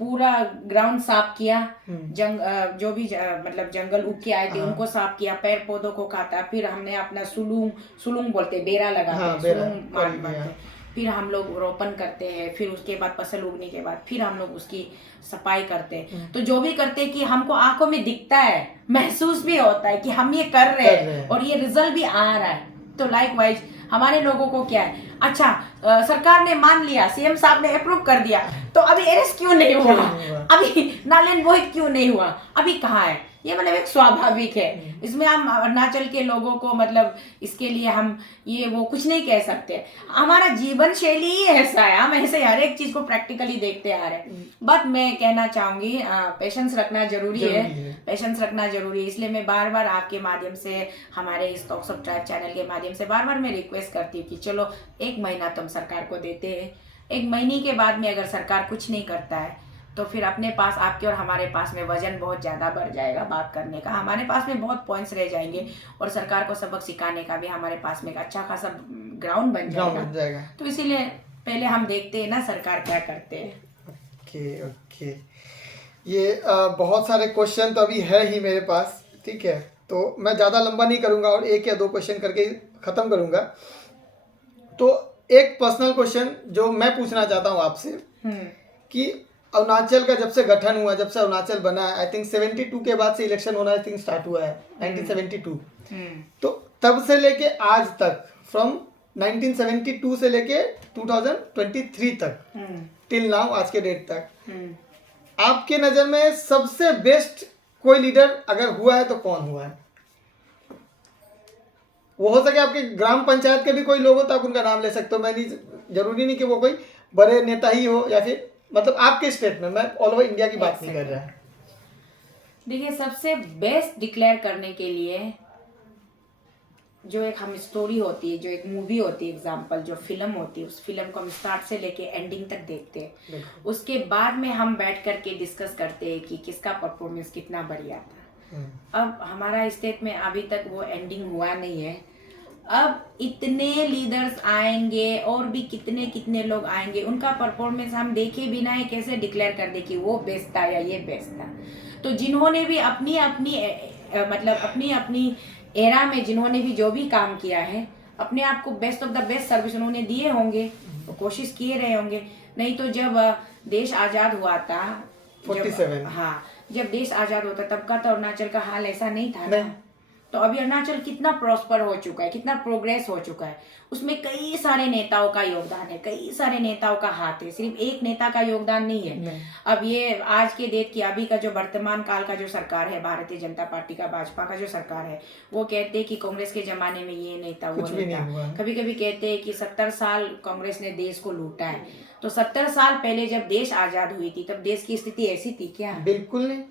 पूरा ग्राउंड साफ किया, जो भी मतलब जंगल उग के आए थे उनको साफ किया, पेड़ पौधों को काटा, फिर हमने अपना सुलूंग बोलते, बेरा लगाते, सुलूंग मारते, फिर हम लोग रोपण करते हैं, फिर उसके बाद फसल उगने के बाद फिर हम लोग उसकी सफाई करते हैं। तो जो भी करते हैं कि हमको आंखों में दिखता है, महसूस भी होता है कि हम ये कर रहे हैं और ये रिजल्ट भी आ रहा है। तो लाइकवाइज हमारे लोगों को क्या है, अच्छा सरकार ने मान लिया, सीएम साहब ने अप्रूव कर दिया, तो अभी अरेस्ट क्यों नहीं हुआ, अभी नालन मोहित क्यों नहीं हुआ, अभी कहाँ है? ये मतलब एक स्वाभाविक है। इसमें हम अरुणाचल के लोगों को मतलब इसके लिए हम ये वो कुछ नहीं कह सकते। हमारा जीवन शैली ही ऐसा है, हम ऐसे हर एक चीज को प्रैक्टिकली देखते आ रहे हैं। बट मैं कहना चाहूंगी पेशेंस रखना जरूरी है, पेशेंस रखना जरूरी है। इसलिए मैं बार बार आपके माध्यम से, हमारे इस टॉक्स ऑफ ट्राइब चैनल के माध्यम से बार बार मैं रिक्वेस्ट करती हूँ कि चलो 1 महीना तुम सरकार को देते हैं, 1 महीने के बाद में अगर सरकार कुछ नहीं करता है, तो फिर अपने पास, आपके और हमारे पास में वजन बहुत ज़्यादा बढ़ जाएगा बात करने का, हमारे पास में बहुत पॉइंट्स रह जाएंगे, और सरकार को सबक सिखाने का भी हमारे पास में एक अच्छा खासा ग्राउंड बन जाएगा। तो इसीलिए पहले हम देखते हैं ना सरकार क्या करते हैं। ओके, ये बहुत सारे क्वेश्चन तो अभी है ही मेरे पास, ठीक है, तो मैं ज़्यादा लंबा नहीं करूँगा और 1 या 2 क्वेश्चन करके ख़त्म करूँगा। तो एक पर्सनल क्वेश्चन जो मैं पूछना चाहता हूँ आपसे कि अरुणाचल का जब से गठन हुआ, जब से अरुणाचल बना है, आई थिंक 72 के बाद से इलेक्शन होना आई थिंक स्टार्ट हुआ है, 1972। तो तब से लेके आज तक, फ्रॉम 1972 से लेके 2023 तक, टिल नाउ, आज के डेट तक आपके नज़र में सबसे बेस्ट कोई लीडर अगर हुआ है तो कौन हुआ है? वो हो सके आपके ग्राम पंचायत के भी कोई लोग हो तो आप उनका नाम ले सकते हो। मैं नहीं, जरूरी नहीं कि वो कोई बड़े नेता ही हो, या फिर मतलब आपके स्टेट में, मैं ऑल ओवर इंडिया की बात नहीं कर रहा है। देखिए, सबसे बेस्ट डिक्लेयर करने के लिए जो एक हम स्टोरी होती है, जो एक मूवी होती है, एग्जाम्पल जो फिल्म होती है, उस फिल्म को हम स्टार्ट से लेके एंडिंग तक देखते हैं। उसके बाद में हम बैठ करके डिस्कस करते हैं कि किसका परफॉर्मेंस कितना बढ़िया था। अब हमारा स्टेट में अभी तक वो एंडिंग हुआ नहीं है। अब इतने लीडर्स आएंगे और भी कितने कितने लोग आएंगे, उनका परफॉर्मेंस हम देखे बिना ही कैसे डिक्लेयर कर दे कि वो बेस्ट था या ये बेस्ट था। तो जिन्होंने भी अपनी अपनी एरा में जिन्होंने भी जो भी काम किया है, अपने आप को best of the best service उन्होंने दिए होंगे, तो कोशिश किए रहे होंगे। नहीं तो जब देश आज़ाद हुआ था, 47, हाँ, जब देश आज़ाद होता तब का तो अरुणाचल का हाल ऐसा नहीं था ना। तो अभी अरुणाचल कितना प्रॉस्पर हो चुका है, कितना प्रोग्रेस हो चुका है। उसमें कई सारे नेताओं का योगदान है, कई सारे नेताओं का हाथ है, सिर्फ एक नेता का योगदान नहीं है। अब ये आज के डेट की अभी का जो वर्तमान काल का जो सरकार है, भारतीय जनता पार्टी का, भाजपा का जो सरकार है, वो कहते हैं कि कांग्रेस के जमाने में ये नहीं था, वो नहीं था। कभी कभी कहते हैं कि 70 साल कांग्रेस ने देश को लूटा है। तो 70 साल पहले जब देश आजाद हुई थी, तब देश की स्थिति ऐसी थी क्या? बिल्कुल नहीं।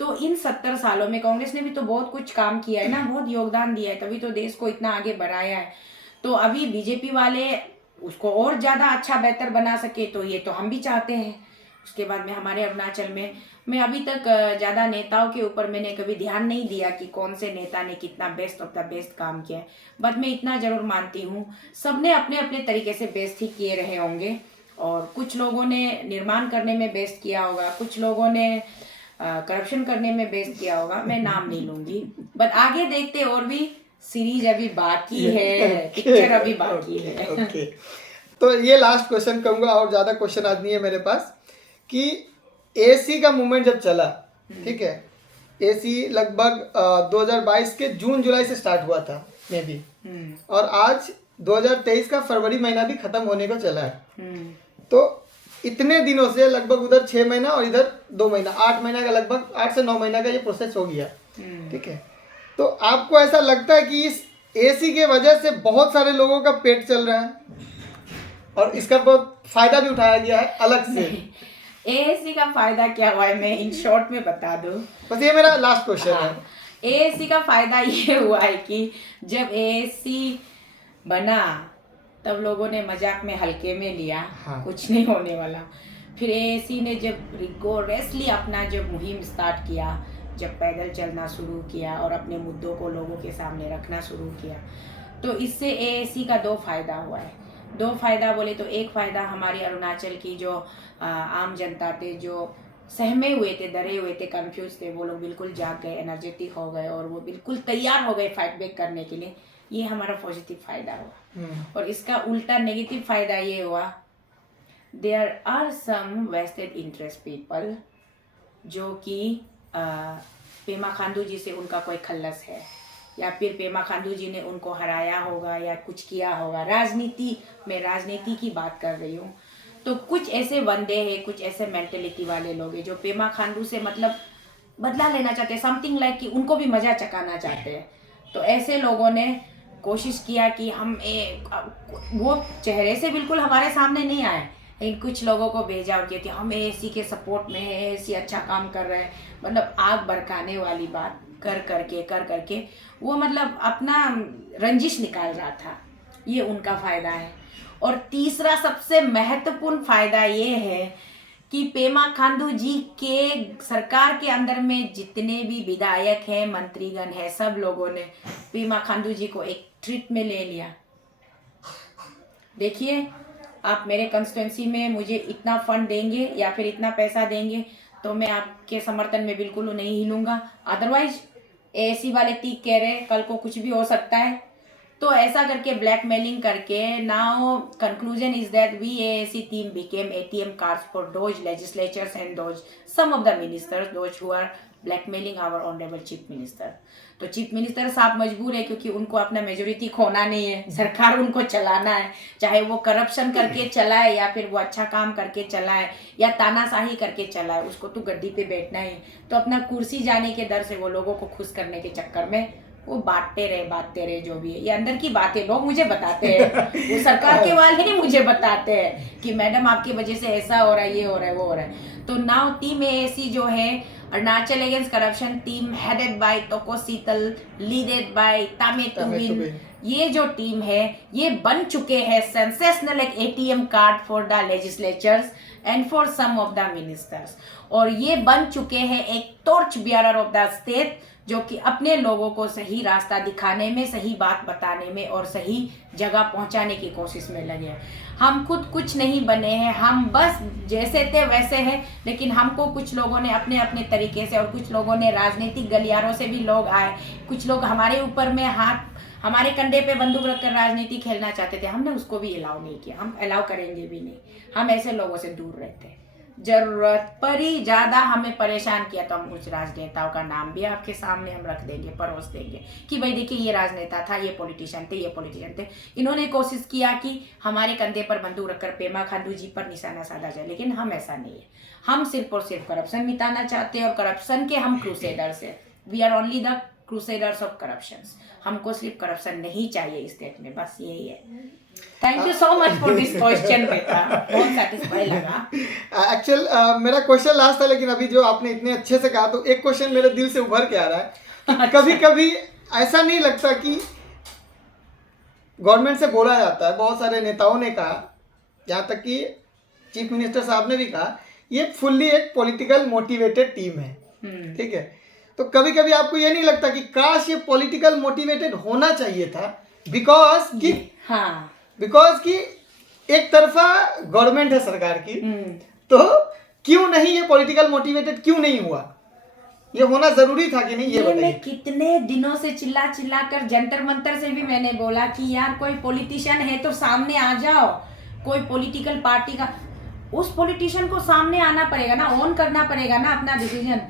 तो इन 70 सालों में कांग्रेस ने भी तो बहुत कुछ काम किया है ना, बहुत योगदान दिया है, तभी तो देश को इतना आगे बढ़ाया है। तो अभी बीजेपी वाले उसको और ज़्यादा अच्छा बेहतर बना सके, तो ये तो हम भी चाहते हैं। उसके बाद में हमारे अरुणाचल में, मैं अभी तक ज़्यादा नेताओं के ऊपर मैंने कभी ध्यान नहीं दिया कि कौन से नेता ने कितना बेस्ट ऑफ द बेस्ट काम किया है। बट मैं इतना ज़रूर मानती हूँ, सबने अपने अपने तरीके से बेस्ट ही किए रहे होंगे। और कुछ लोगों ने निर्माण करने में बेस्ट किया होगा, कुछ लोगों ने करप्शन करने में बेस्ट किया होगा, मैं नाम नहीं लूंगी। बट आगे देखते, और भी सीरीज अभी बाकी है, पिक्चर अभी बाकी है। ओके, तो ये लास्ट क्वेश्चन कहूँगा, और ज़्यादा क्वेश्चन आज नहीं है मेरे पास, कि एसी का मूवमेंट जब चला, ठीक है, एसी लगभग 2022 के जून जुलाई से स्टार्ट हुआ था मे बी, और आज 2023 का फरवरी महीना भी खत्म होने को चला है। तो इतने दिनों से लगभग उधर 6 महीना और इधर 2 महीना, 8 महीना का, लगभग 8 से 9 महीना का ये प्रोसेस हो गया, ठीक है। तो आपको ऐसा लगता है कि इस एसी के वजह से बहुत सारे लोगों का पेट चल रहा है और इसका बहुत फायदा भी उठाया गया है अलग से? एएसी का फायदा क्या हुआ है, मैं इन शॉर्ट में बता दूं, बस ये मेरा लास्ट क्वेश्चन है। एएसी का फायदा ये हुआ है कि जब एएसी बना तब लोगों ने मजाक में हल्के में लिया, हाँ, कुछ नहीं होने वाला। फिर एएसी ने जब रिगोरसली अपना जब मुहिम स्टार्ट किया, जब पैदल चलना शुरू किया और अपने मुद्दों को लोगों के सामने रखना शुरू किया, तो इससे एएसी का 2 फायदा हुआ है। 2 फायदा बोले तो एक फायदा हमारे अरुणाचल की जो आम जनता थे, जो सहमे हुए थे, डरे हुए थे, कंफ्यूज थे, वो लोग बिल्कुल जाग गए, एनर्जेटिक हो गए और वो बिल्कुल तैयार हो गए फाइट बैक करने के लिए। ये हमारा पॉजिटिव फायदा हुआ। और इसका उल्टा नेगेटिव फायदा ये हुआ, there are some vested interest people, जो कि पेमा खांडू जी से उनका कोई खल्लस है, या फिर पेमा खांडू जी ने उनको हराया होगा या कुछ किया होगा। राजनीति में, राजनीति की बात कर रही हूँ। तो कुछ ऐसे बंदे हैं, कुछ ऐसे मेंटेलिटी वाले लोग हैं जो पेमा खांडू से मतलब बदला लेना चाहते हैं, समथिंग लाइक कि उनको भी मजा चकाना चाहते हैं। तो ऐसे लोगों ने कोशिश किया कि हम वो चेहरे से बिल्कुल हमारे सामने नहीं आए, लेकिन कुछ लोगों को भेजा और किया कि हम एएसी के सपोर्ट में है, एएसी अच्छा काम कर रहे हैं, मतलब आग भड़काने वाली बात कर करके वो मतलब अपना रंजिश निकाल रहा था। ये उनका फायदा है। और तीसरा सबसे महत्वपूर्ण फायदा ये है कि पेमा खांडू जी के सरकार के अंदर में जितने भी विधायक हैं, मंत्रीगण हैं, सब लोगों ने पेमा खांडू जी को एक ट्रीट में ले लिया। देखिए, आप मेरे कंस्टिट्यूंसी में मुझे इतना फंड देंगे या फिर इतना पैसा देंगे तो मैं आपके समर्थन में बिल्कुल नहीं हिलूंगा। अदरवाइज एएसी वाले तीक कह रहे कल को कुछ भी हो सकता है, तो ऐसा करके ब्लैकमेलिंग करके now conclusion is that VAAC team became ATM cards for those legislatures and those some of the ministers those who are blackmailing our honorable chief minister. तो चीफ मिनिस्टर साहब मजबूर है क्योंकि उनको अपना मेजोरिटी खोना नहीं है, सरकार उनको चलाना है, चाहे वो करप्शन करके चलाए या फिर वो अच्छा काम करके चलाए या तानाशाही करके चलाए, उसको तो गद्दी पे बैठना ही। तो अपना कुर्सी जाने के डर से वो लोगों को खुश करने के चक्कर में वो बांटते रहे जो भी है। ये अंदर की बातें लोग मुझे बताते हैं, वो सरकार के वाले ही मुझे बताते हैं कि मैडम आपकी वजह से ऐसा हो रहा है, ये हो रहा है, वो हो रहा है। तो नाउ टीम AAC जो है Arunachal against corruption team headed by Toko Sital, leaded by Tame Tuvin, ये जो टीम है ये बन चुके हैं सेंसेशनल एक ATM card for the legislatures and for some of the ministers. और ये बन चुके हैं एक torch bearer of the state, जो कि अपने लोगों को सही रास्ता दिखाने में, सही बात बताने में और सही जगह पहुंचाने की कोशिश में लगे हैं। हम खुद कुछ नहीं बने हैं, हम बस जैसे थे वैसे हैं, लेकिन हमको कुछ लोगों ने अपने अपने तरीके से और कुछ लोगों ने राजनीतिक गलियारों से भी लोग आए, कुछ लोग हमारे ऊपर में हाथ, हमारे कंधे पे बंदूक रखकर राजनीति खेलना चाहते थे, हमने उसको भी अलाउ नहीं किया, हम अलाउ करेंगे भी नहीं। हम ऐसे लोगों से दूर रहते हैं। जरूरत पड़ी ज्यादा हमें परेशान किया तो हम कुछ राजनेताओं का नाम भी आपके सामने हम रख देंगे, परोस देंगे कि भाई देखिए ये राजनेता था, ये पॉलिटिशियन थे, इन्होंने कोशिश किया कि हमारे कंधे पर बंदूक रखकर पेमा खांडू जी पर निशाना साधा जाए, लेकिन हम ऐसा नहीं है। हम सिर्फ और सिर्फ करप्शन मिटाना चाहते हैं और करप्शन के हम क्रूसेडर्स हैं। We are only the crusaders of corruption. हमको सिर्फ करप्शन नहीं चाहिए इस स्टेट में, बस यही है। Thank you so much for this question बेटा, बहुत सेटिस्फाई लगा। एक्चुअल मेरा क्वेश्चन लास्ट था, लेकिन अभी जो आपने इतने अच्छे से कहा तो एक क्वेश्चन मेरे दिल से उभर के आ रहा है कि कभी कभी ऐसा नहीं लगता कि गवर्नमेंट से बोला जाता है, बहुत सारे नेताओं ने कहा, यहाँ तक कि चीफ मिनिस्टर साहब ने भी कहा, ये फुल्ली एक पॉलिटिकल मोटिवेटेड टीम है, ठीक है। तो कभी कभी आपको ये नहीं लगता कि काश ये पॉलिटिकल मोटिवेटेड होना चाहिए था, बिकॉज कि एक तरफा गवर्नमेंट है सरकार की, तो क्यों नहीं ये पॉलिटिकल मोटिवेटेड क्यों नहीं हुआ? ये होना जरूरी था कि नहीं, ये बताइए। मैं कितने दिनों से चिल्ला कर जंतर मंतर से भी मैंने बोला कि यार कोई पॉलिटिशियन है तो सामने आ जाओ, कोई पॉलिटिकल पार्टी का, उस पॉलिटिशियन को सामने आना पड़ेगा ना, ऑन करना पड़ेगा ना अपना डिसीजन।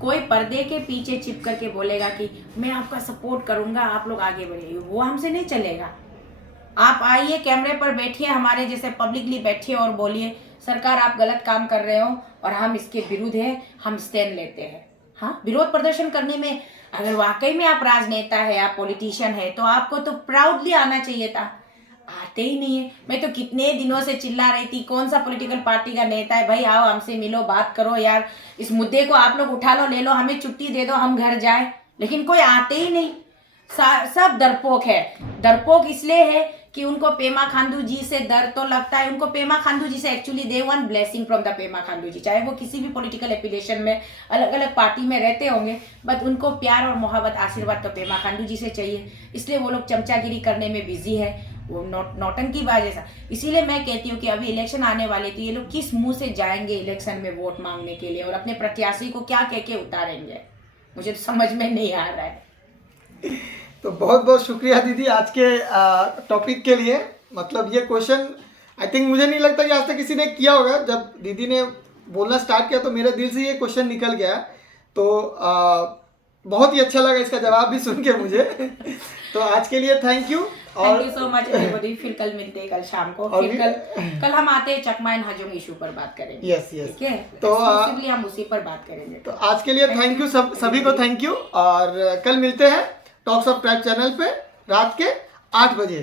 कोई पर्दे के पीछे छिप करके बोलेगा कि मैं आपका सपोर्ट करूंगा, आप लोग आगे बढ़िए, वो हमसे नहीं चलेगा। आप आइए, कैमरे पर बैठिए, हमारे जैसे पब्लिकली बैठिए और बोलिए सरकार आप गलत काम कर रहे हो और हम इसके विरुद्ध हैं, हम स्टैंड लेते हैं। हाँ, विरोध प्रदर्शन करने में अगर वाकई में आप राजनेता है, आप पॉलिटिशियन है, तो आपको तो प्राउडली आना चाहिए था, आते ही नहीं है। मैं तो कितने दिनों से चिल्ला रही थी, कौन सा पॉलिटिकल पार्टी का नेता है, भाई आओ हमसे मिलो, बात करो यार, इस मुद्दे को आप लोग उठा लो, ले लो, हमें छुट्टी दे दो, हम घर जाए, लेकिन कोई आते ही नहीं। सब डरपोक है। डरपोक इसलिए है कि उनको पेमा खांडू जी से डर तो लगता है, उनको पेमा खांडू जी से actually they want blessing from the Pema Khandu ji, चाहे वो किसी भी पॉलिटिकल एफिलिएशन में अलग अलग पार्टी में रहते होंगे, बट उनको प्यार और मोहब्बत आशीर्वाद तो पेमा खांडू जी से चाहिए, इसलिए वो लोग चमचागिरी करने में बिजी है, वो नौटंकी बाज ऐसा। इसीलिए मैं कहती हूँ कि अभी इलेक्शन आने वाले, तो ये लोग किस मुंह से जाएंगे इलेक्शन में वोट मांगने के लिए और अपने प्रत्याशी को क्या कह के उतारेंगे, मुझे तो समझ में नहीं आ रहा है। तो बहुत बहुत शुक्रिया दीदी आज के टॉपिक के लिए। मतलब ये क्वेश्चन आई थिंक मुझे नहीं लगता कि आज तक किसी ने किया होगा। जब दीदी ने बोलना स्टार्ट किया तो मेरे दिल से ये क्वेश्चन निकल गया, तो बहुत ही अच्छा लगा इसका जवाब भी सुन के मुझे। तो आज के लिए thank you so much everybody. फिर कल मिलते हैं, कल शाम को, फिर कल हम आते हैं चकमा एंड हाजोंग इशू पर बात करेंगे। यस ठीक है, तो हम उसी पर बात करेंगे। तो आज के लिए थैंक यू सभी को थैंक यू, और कल मिलते हैं टॉक्स ऑफ ट्राइब चैनल पे रात के 8 बजे।